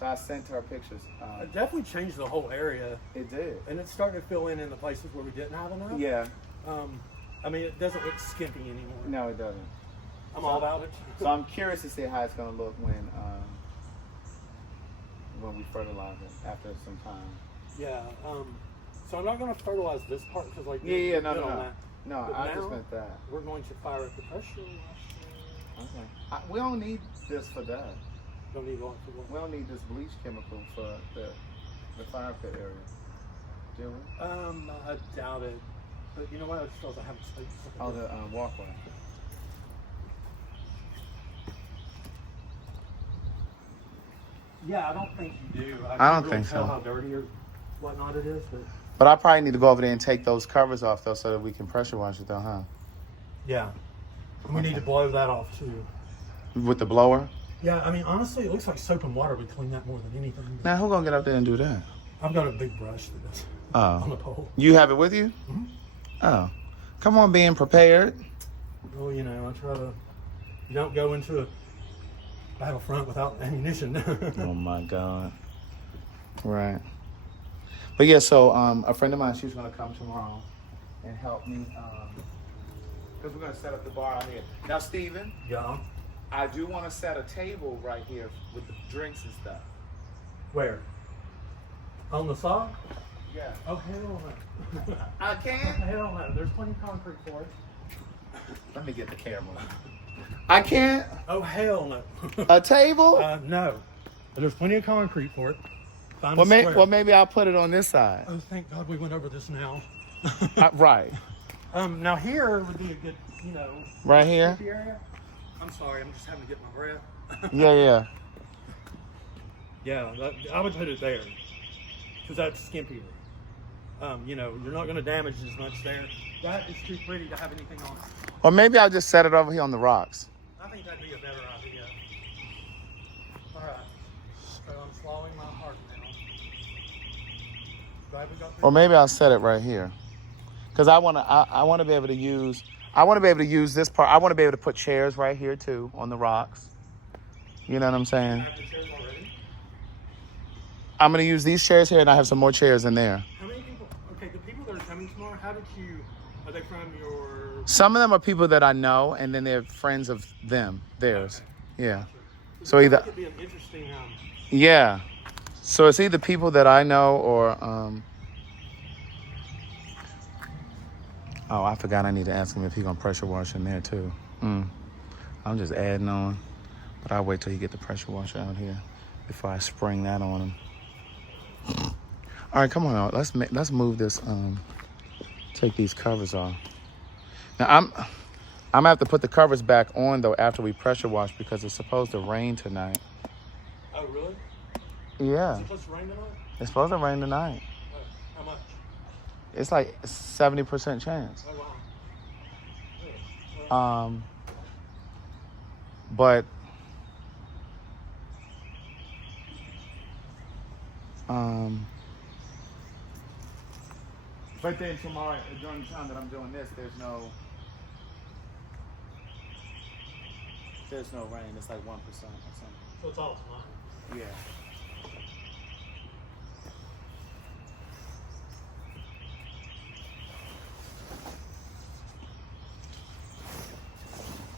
So I sent her pictures. It definitely changed the whole area. It did. And it's starting to fill in the places where we didn't have enough. Yeah. I mean, it doesn't look skimpy anymore. No, it doesn't. I'm all about it. So I'm curious to see how it's going to look when we fertilize it after some time. Yeah. So I'm not going to fertilize this part because, like, Yeah, you're no, good no, on no. that. No, But I now, just meant that. We're going to fire up the pressure washer. Okay. We don't need this for that. Don't need one for We one. don't need this bleach chemical for the fire pit area. Do we? I doubt it. But you know what? I just felt I haven't spoken. Oh, the walkway. Yeah, I don't think you do. I don't can't really think tell so. how dirty or whatnot it is, but But I probably need to go over there and take those covers off, though, so that we can pressure wash it, though, huh? yeah. And we need to blow that off too. With the blower? Yeah, I mean, honestly, it looks like soap and water would clean that more than anything. Now, who's going to get up there and do that? I've got a big brush that does on the Oh. pole. You have it with you? Mhm. Oh. Come on, being prepared. Well, you know, I try to. You don't go into a battlefront without ammunition. Oh, my God. Right. But, yeah, so a friend of mine, she's going to come tomorrow and help me because we're going to set up the bar out here. Now, Steven, Yeah. I do want to set a table right here with the drinks and stuff. Where? On the side? Yeah. Oh hell no! I can? Hell no! There's plenty of concrete for it. Let me get the camera. I can't? Oh hell no! A table? No. There's plenty of concrete for it. Find Well, a square. well, maybe I'll put it on this side. Oh, thank God we went over this now. Right. Now here would be a good, you know, Right here? area. I'm sorry, I'm just having to get my breath. Yeah. Yeah, I would put it there because that's skimpier. You know, you're not going to damage as much there. That is too pretty to have anything on it. Or maybe I'll just set it over here on the rocks. I think that'd be a better idea. All right, so I'm swallowing my heart now. Glad we got through. Or maybe I'll set it right here. Because I want to be able to use this part. I want to be able to put chairs right here too on the rocks. You know what I'm saying? Have the chairs already? I'm going to use these chairs here and I have some more chairs in there. How many people? Okay, the people that are coming tomorrow. How did you? Are they from your? Some of them are people that I know and then they're friends of theirs. Yeah. So either, That could be an interesting. yeah. So it's either people that I know or, oh, I forgot I need to ask him if he's going to pressure wash in there too. I'm just adding on. But I'll wait till he get the pressure washer out here before I spring that on him. All right, come on out. Let's move this, take these covers off. Now, I'm gonna have to put the covers back on though after we pressure wash because it's supposed to rain tonight. Oh really? Yeah, Is it supposed to rain tonight? it's supposed to rain tonight. Oh, how much? It's like 70% chance. Oh wow. Really? But But then tomorrow, during the time that I'm doing this, there's no rain. It's like 1% or something. So it's all tomorrow. Yeah.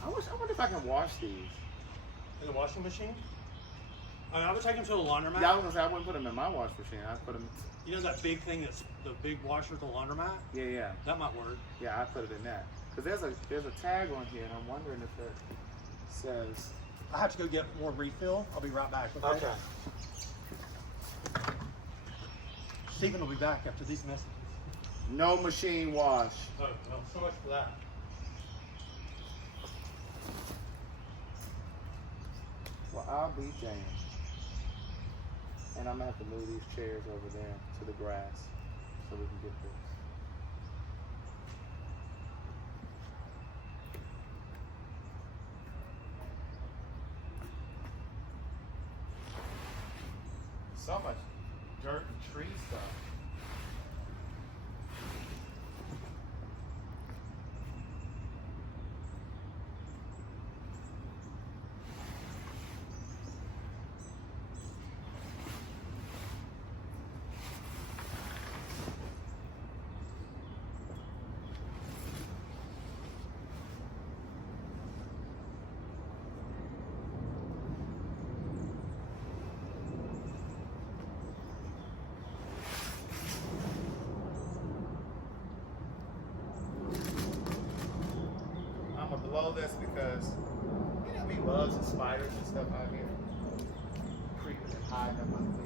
I wonder if I can wash these. In the washing machine? I mean, I would take them to a laundromat. Yeah, I was gonna say I wouldn't put them in my wash machine. I'd put them. You know that big thing that's the big washer at the laundromat? Yeah. That might work. Yeah, I put it in that. Cause there's a tag on here, and I'm wondering if it says. I have to go get more refill. I'll be right back. Okay. Stephen will be back after these messages. No machine wash. Oh, well, so much for that. Well, I'll be damned. And I'm gonna have to move these chairs over there to the grass so we can get this. So much dirt and tree stuff. Blow this because you know, be bugs and spiders and stuff out here. Creeping and hiding up underneath it.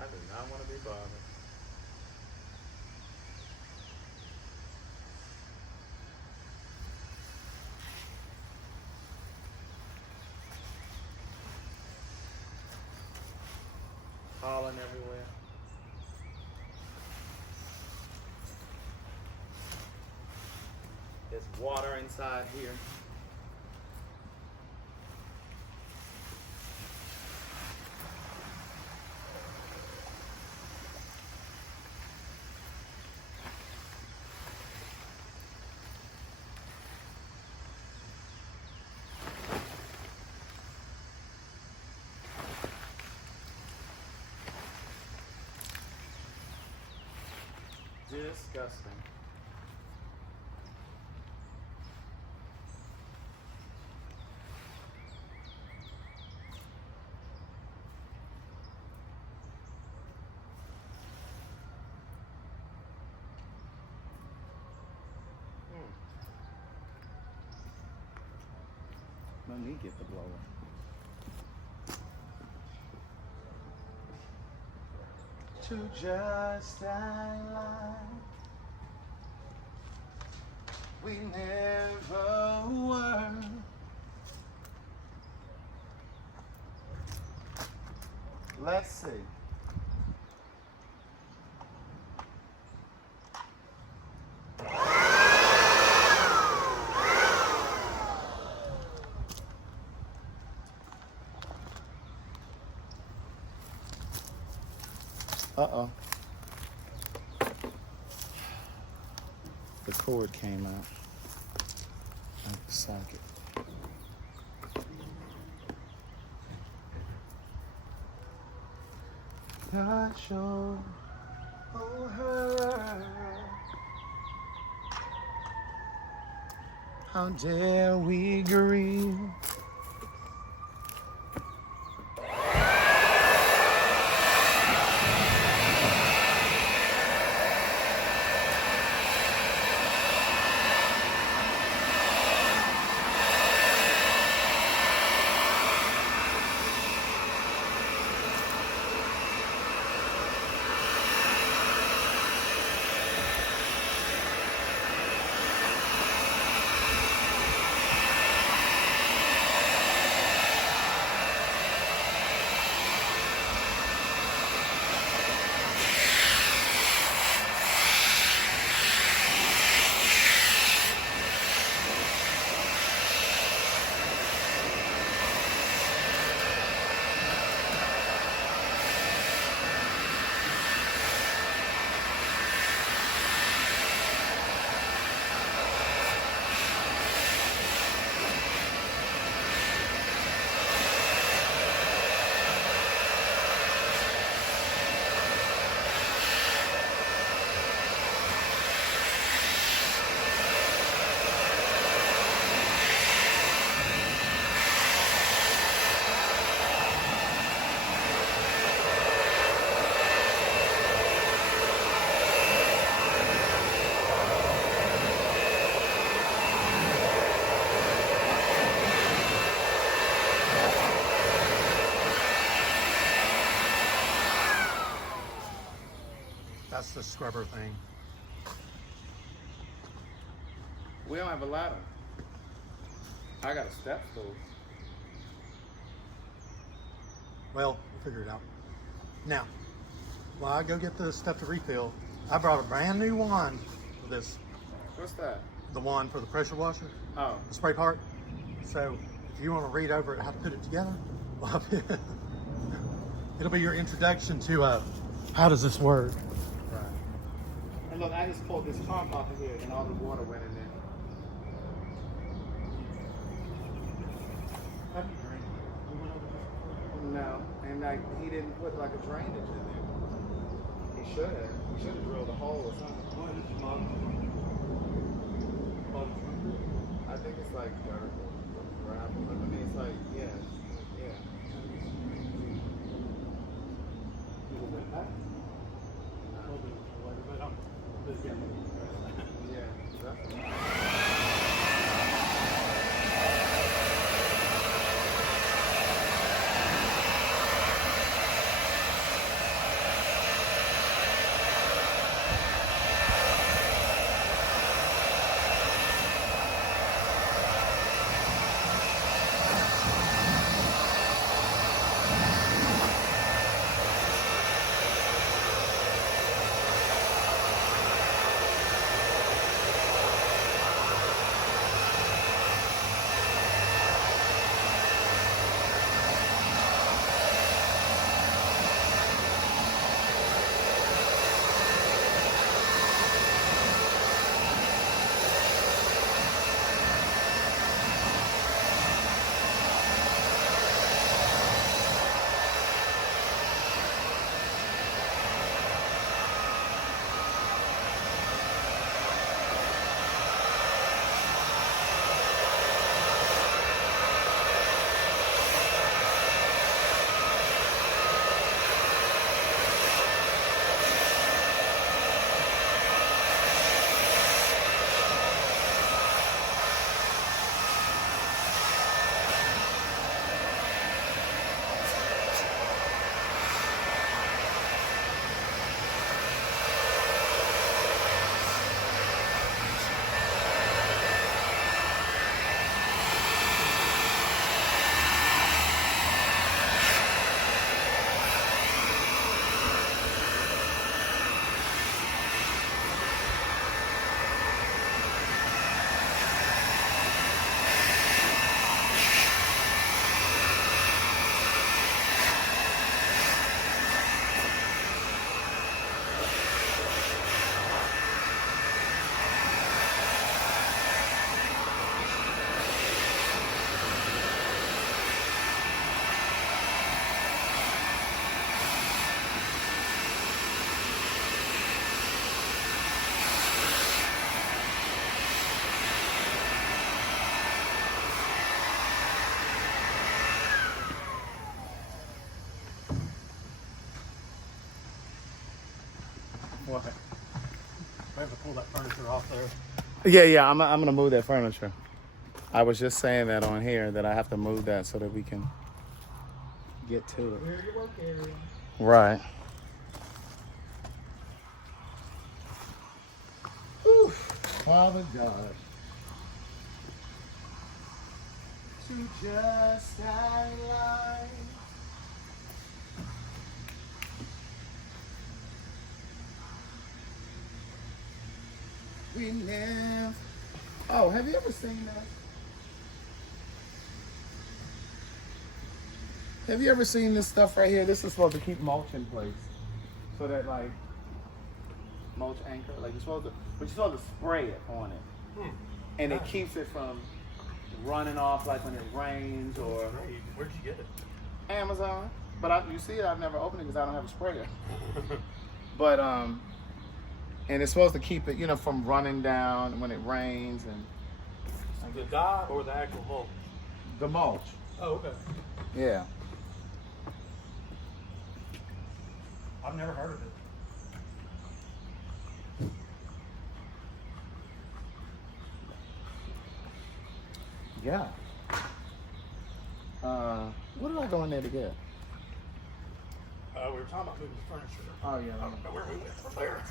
I do not want to be bothered. Pollen everywhere. There's water inside here. Disgusting. Let me get the blower. To just act like we never were. Let's see. Uh-oh. The cord came out of the socket. Not sure her. How dare we grieve? that's the scrubber thing. We don't have a ladder. I got a step stool. Well, we'll figure it out. Now, while I go get the stuff to refill, I brought a brand new wand for this. What's that? The wand for the pressure washer. Oh. The spray part. So if you want to read over it, how to put it together, well, it'll be your introduction to how does this work. Right. And look, I just pulled this top off of here and all the water went in there. How do you drain it? We went over this before. No, and like he didn't put like a drainage in there. He should have. He should have drilled a hole or something. What is it, mud? I think it's like dirt or gravel. I mean, it's like yeah. A little bit back. A little bit later, but Yeah, definitely. What? I have to pull that furniture off there. Yeah, I'm gonna move that furniture. I was just saying that on here that I have to move that so that we can get to it. Here's your work area. Right. Whew. Father God. To just act like we never. Oh, have you ever seen that? Have you ever seen this stuff right here? This is supposed to keep mulch in place. So that like mulch anchor, like you're supposed to spray it on it. And it keeps it from running off like when it rains or Where'd you get it? Amazon. But you see it, I've never opened it because I don't have a sprayer. But and it's supposed to keep it, from running down when it rains and The dye or the actual mulch? the mulch. Oh, okay. Yeah. I've never heard of it. Yeah. What did I go in there to get? We were talking about moving the furniture. Oh, yeah. I don't know where we went from there.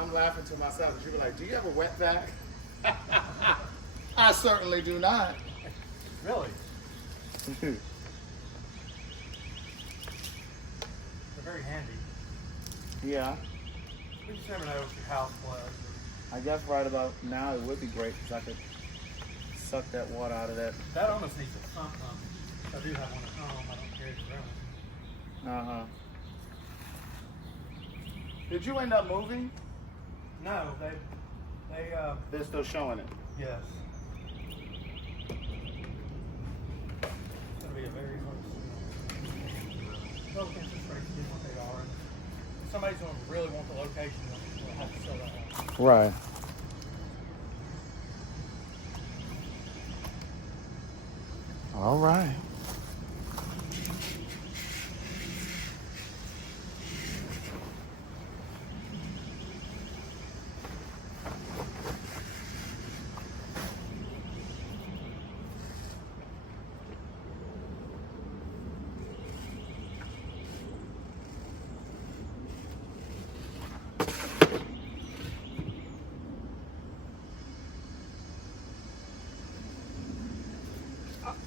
I'm laughing to myself because you were like, do you ever wet vac? I certainly do not. Really? They're very handy. Yeah. We just never know if your house floods. I guess right about now it would be great because I could suck that water out of that. That almost needs a sump pump. I do have one at home. I don't carry it around. Uh-huh. Did you end up moving? No, They're still showing it. yes. It's gonna be a very hard sale. Well, interest rates being what they are. And if somebody's gonna really want the location, they'll have to sell that house. Right. All right.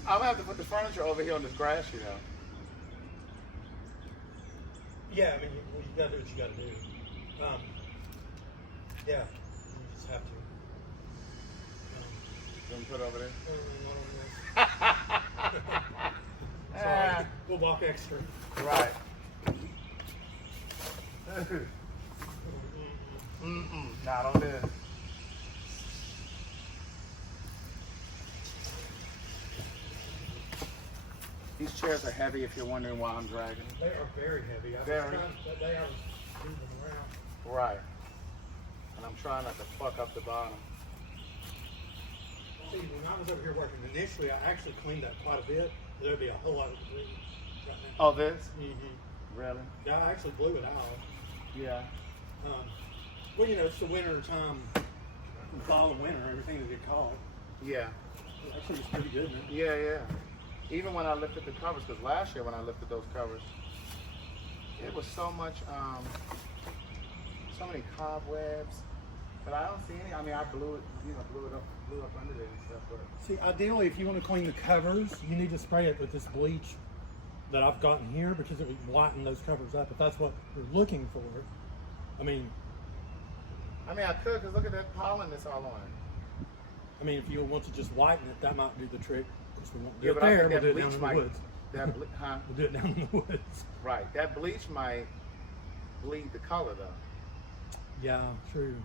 I'm gonna have to put the furniture over here on this grass, you know. Yeah, I mean, you gotta do what you gotta do. Yeah, you just have to. Gonna put over there. Not on this. Sorry, we'll walk extra. Right. Not on this. These chairs are heavy if you're wondering why I'm dragging. They are very heavy. Very. That day I was moving them around. Right. And I'm trying not to fuck up the bottom. See, when I was over here working initially, I actually cleaned that quite a bit. There'd be a whole lot of debris right now. Oh, this? Mm-hmm. Really? Yeah, I actually blew it out. Yeah. Well, you know, it's the winter time, fall and winter, everything that get caught. Yeah. Actually, it's pretty good, man. Yeah, yeah. Even when I lifted the covers, because last year when I lifted those covers, it was so much, so many cobwebs. But I don't see any. I mean, I blew it, blew up under there and stuff. But See, ideally, if you want to clean the covers, you need to spray it with this bleach that I've gotten here because it would lighten those covers up. If that's what you're looking for, I mean, I could, because look at that pollen that's all on it. I mean, if you want to just whiten it, that might do the trick. Because we won't do Yeah, it but I there, think we'll that do it down bleach in the woods. Huh? We'll do it down in the woods. Right. That bleach might bleed the color, though. Yeah, true.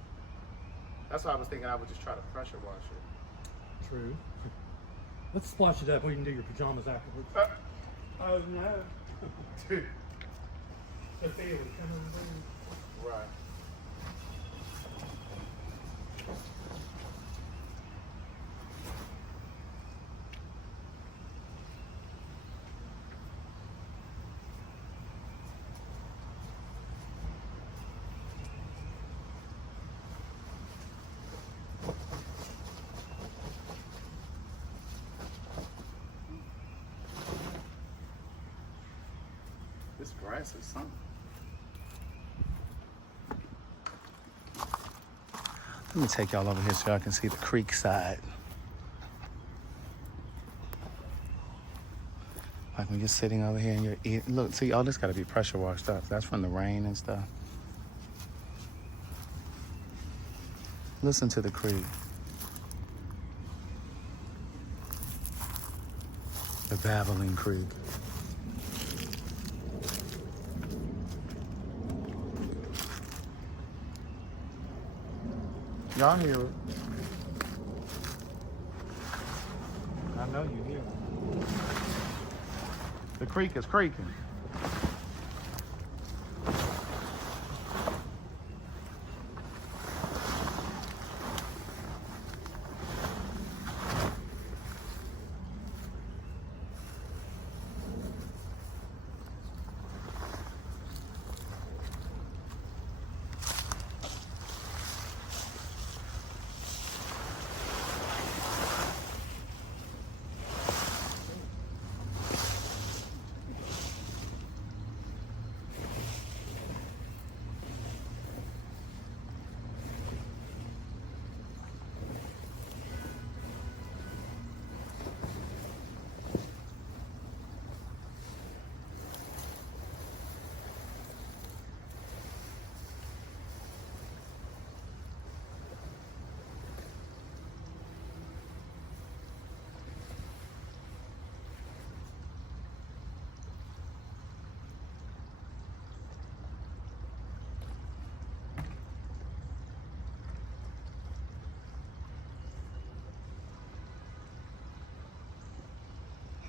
That's why I was thinking I would just try to pressure wash it. True. Let's splash it up. We can do your pajamas afterwards. Oh, no. Dude. Sophia would come over. Right. This grass is something. Let me take y'all over here so y'all can see the creek side. Like when you're sitting over here and you're eating. Look, see, all this got to be pressure washed up. That's from the rain and stuff. Listen to the creek. The babbling creek. Y'all hear it. I know you hear it. The creek is creaking.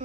I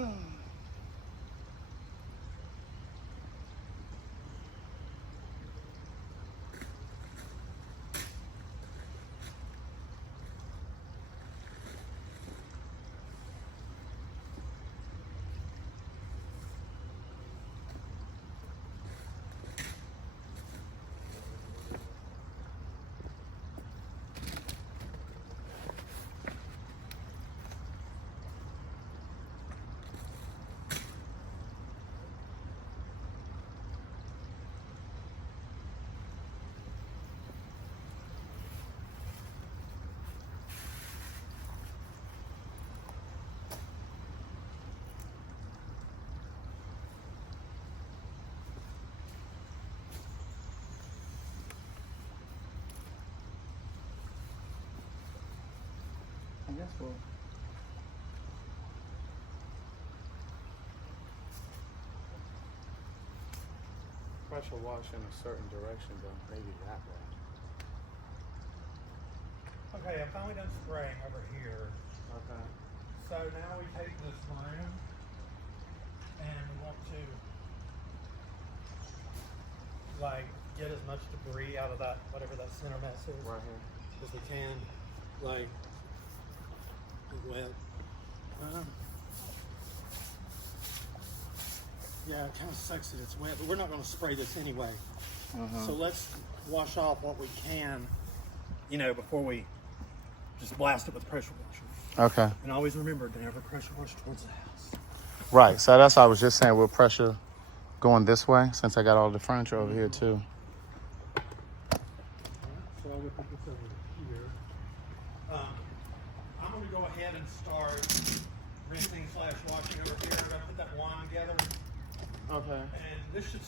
guess we'll. Pressure wash in a certain direction, though, maybe that way. Okay, I'm finally done spraying over here. Okay. So now we take this broom and we want to like get as much debris out of that, whatever that center mess is, Right here. as we can. Like, it's wet. Yeah, it kind of sucks that it's wet, but we're not going to spray this anyway. So let's wash off what we can, you know, before we just blast it with pressure washer. Okay. And always remember to never pressure wash towards the house. Right. So that's what I was just saying. We'll pressure going this way since I got all the furniture over here too. So I would put this over here. I'm going to go ahead and start rinsing / washing over here. I'm going to put that wand together. Okay. And this should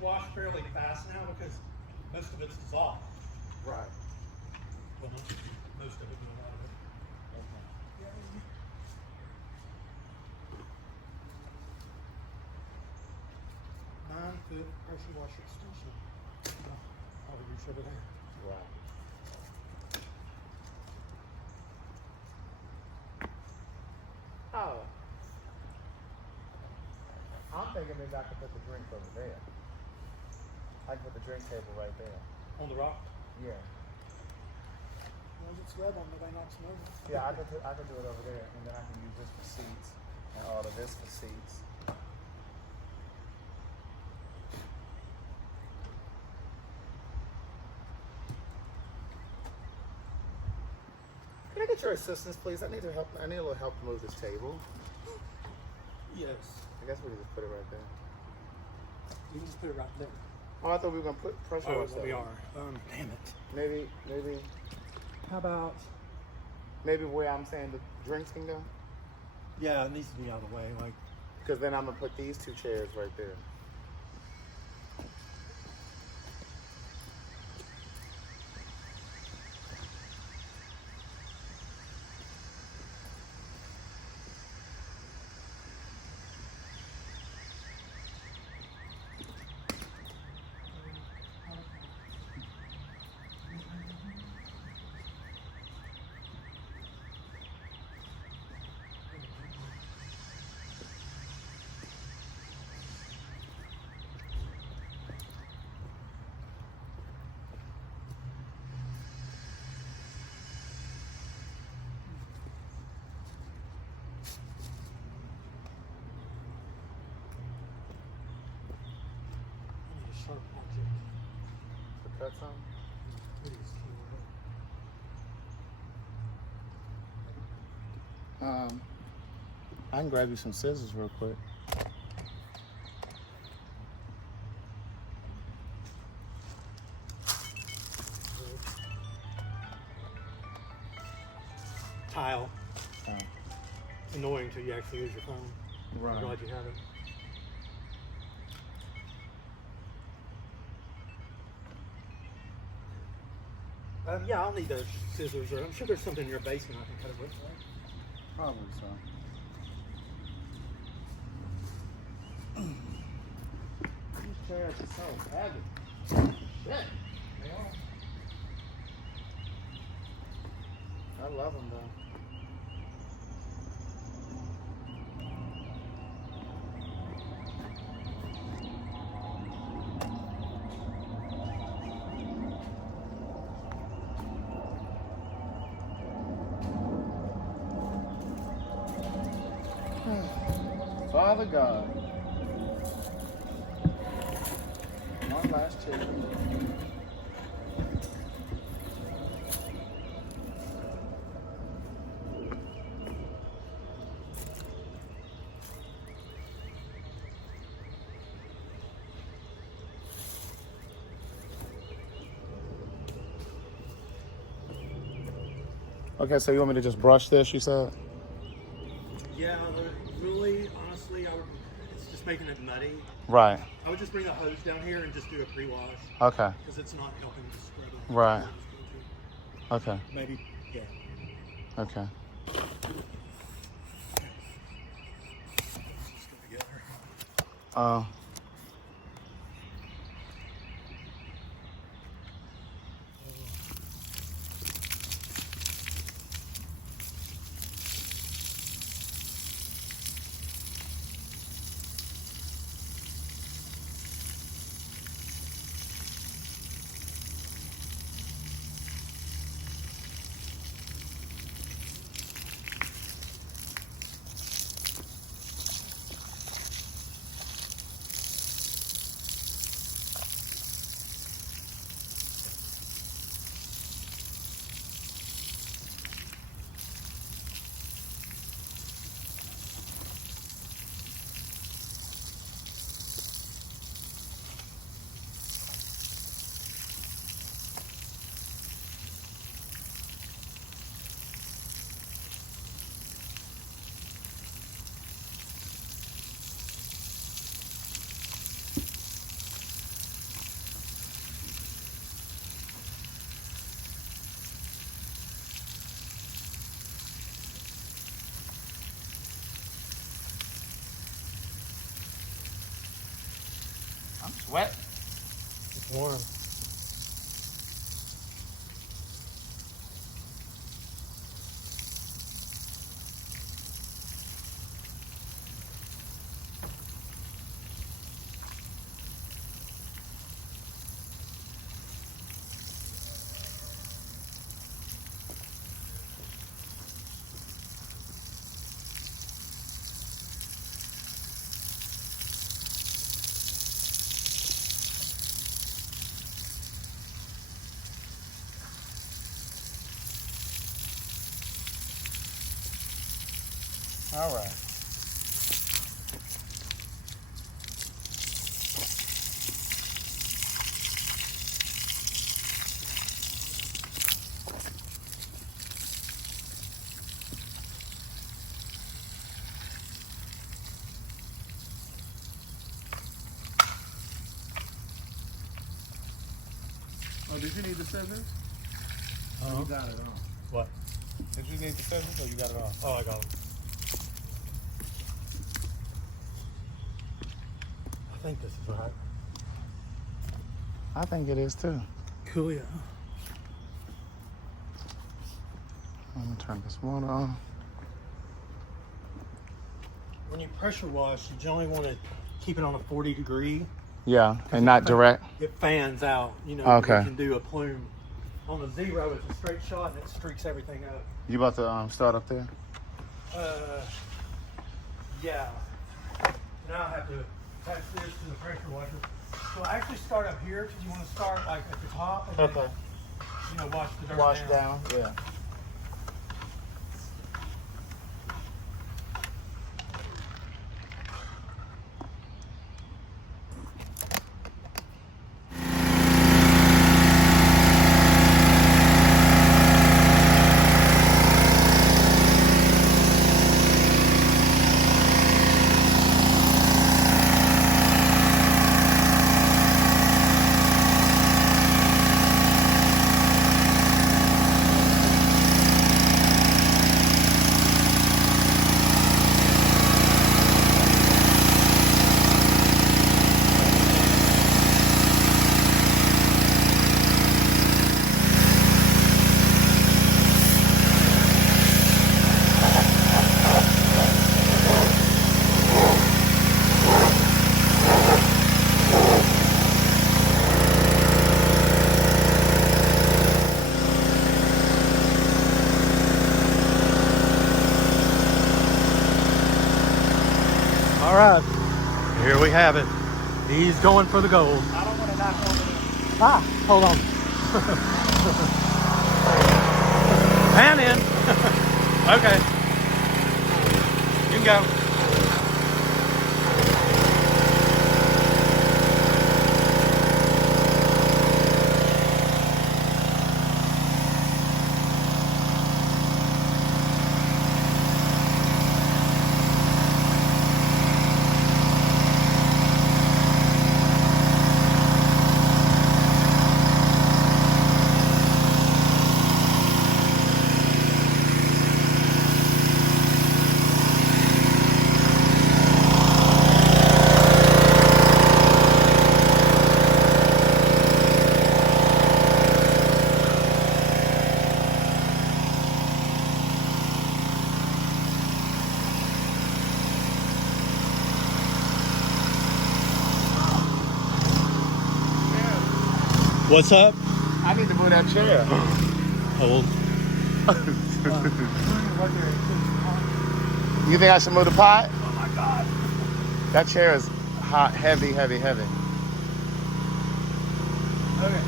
wash fairly fast now because most of it's dissolved. Right. Well, not most of it, but a lot of it. 9-foot pressure washer extension. Probably reach over there. Right. Oh. I'm thinking maybe I could put the drink over there. I can put the drink table right there. On the rock? Yeah. Well, it's red on it, I not smoke. Yeah, I could do it over there, and then I can use this for seats, and all of this for seats. Can I get your assistance, please? I need a little help to move this table. Yes. I guess we can just put it right there. You can just put it right there. Oh, I thought we were gonna put pressure Oh, wash. we are. Damn it. Maybe How about? maybe where I'm saying the drinks can go, Yeah, it needs to be out of the way. Like, because then I'm gonna put these two chairs right there. I need a sharp object. To cut some. Please, I can grab you some scissors real quick. tile. Oh. Annoying until you actually use your phone. Right. I'm glad you have it. Yeah, I'll need those scissors, or I'm sure there's something in your basement I can cut it with, right? Probably so. These chairs are so heavy. Shit. They are. I love them though. Father God. One last check. Okay, so you want me to just brush this, you said? Yeah, really, honestly, it's just making it muddy. Right. I would just bring a hose down here and just do a pre-wash. Okay. Because it's not helping to spread it. Right. Okay. Maybe, yeah. Okay. Let's go together. I'm sweating. It's warm. All right. Oh, did you need the scissors? You got it on. What? Did you need the scissors or you got it on? Oh, I got them. I think this is right. I think it is too. Cool, yeah. I'm gonna turn this water on. When you pressure wash, you generally want to keep it on a 40 degree. Yeah, and not direct. It fans out, you know. Okay. You can do a plume. On the zero, it's a straight shot and it streaks everything up. You about to start up there? Yeah. Now I have to attach this to the pressure washer. So I actually start up here because you want to start like at the top and then, you know, wash the dirt Wash down. down. Yeah. All right, here we have it. He's going for the gold. I don't want to knock over this. Ah, hold on. And in. Okay. You can go. What's up? I need to move that chair. Hold. You think I should move the pot? Oh my God. That chair is hot, heavy, heavy, heavy. Okay.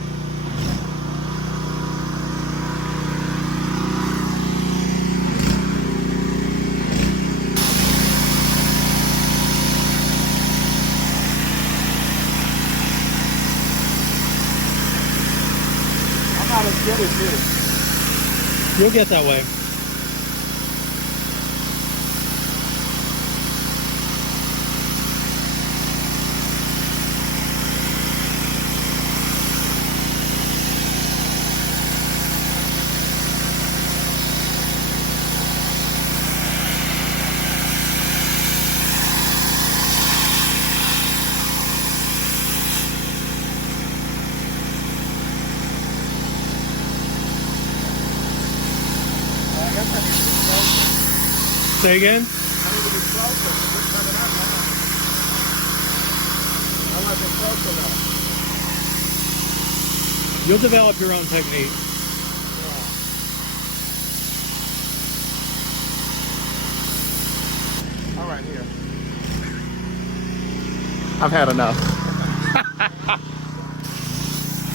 I'm not as good as this. You'll get that way. Say again? I need to be closer. Just turn it up. I wasn't close enough. You'll develop your own technique. All right, here. I've had enough.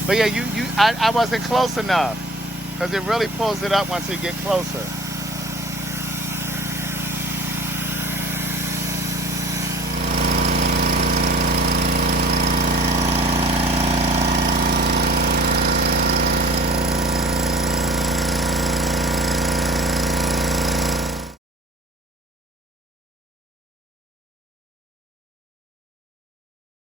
But yeah, I wasn't close enough because it really pulls it up once you get closer.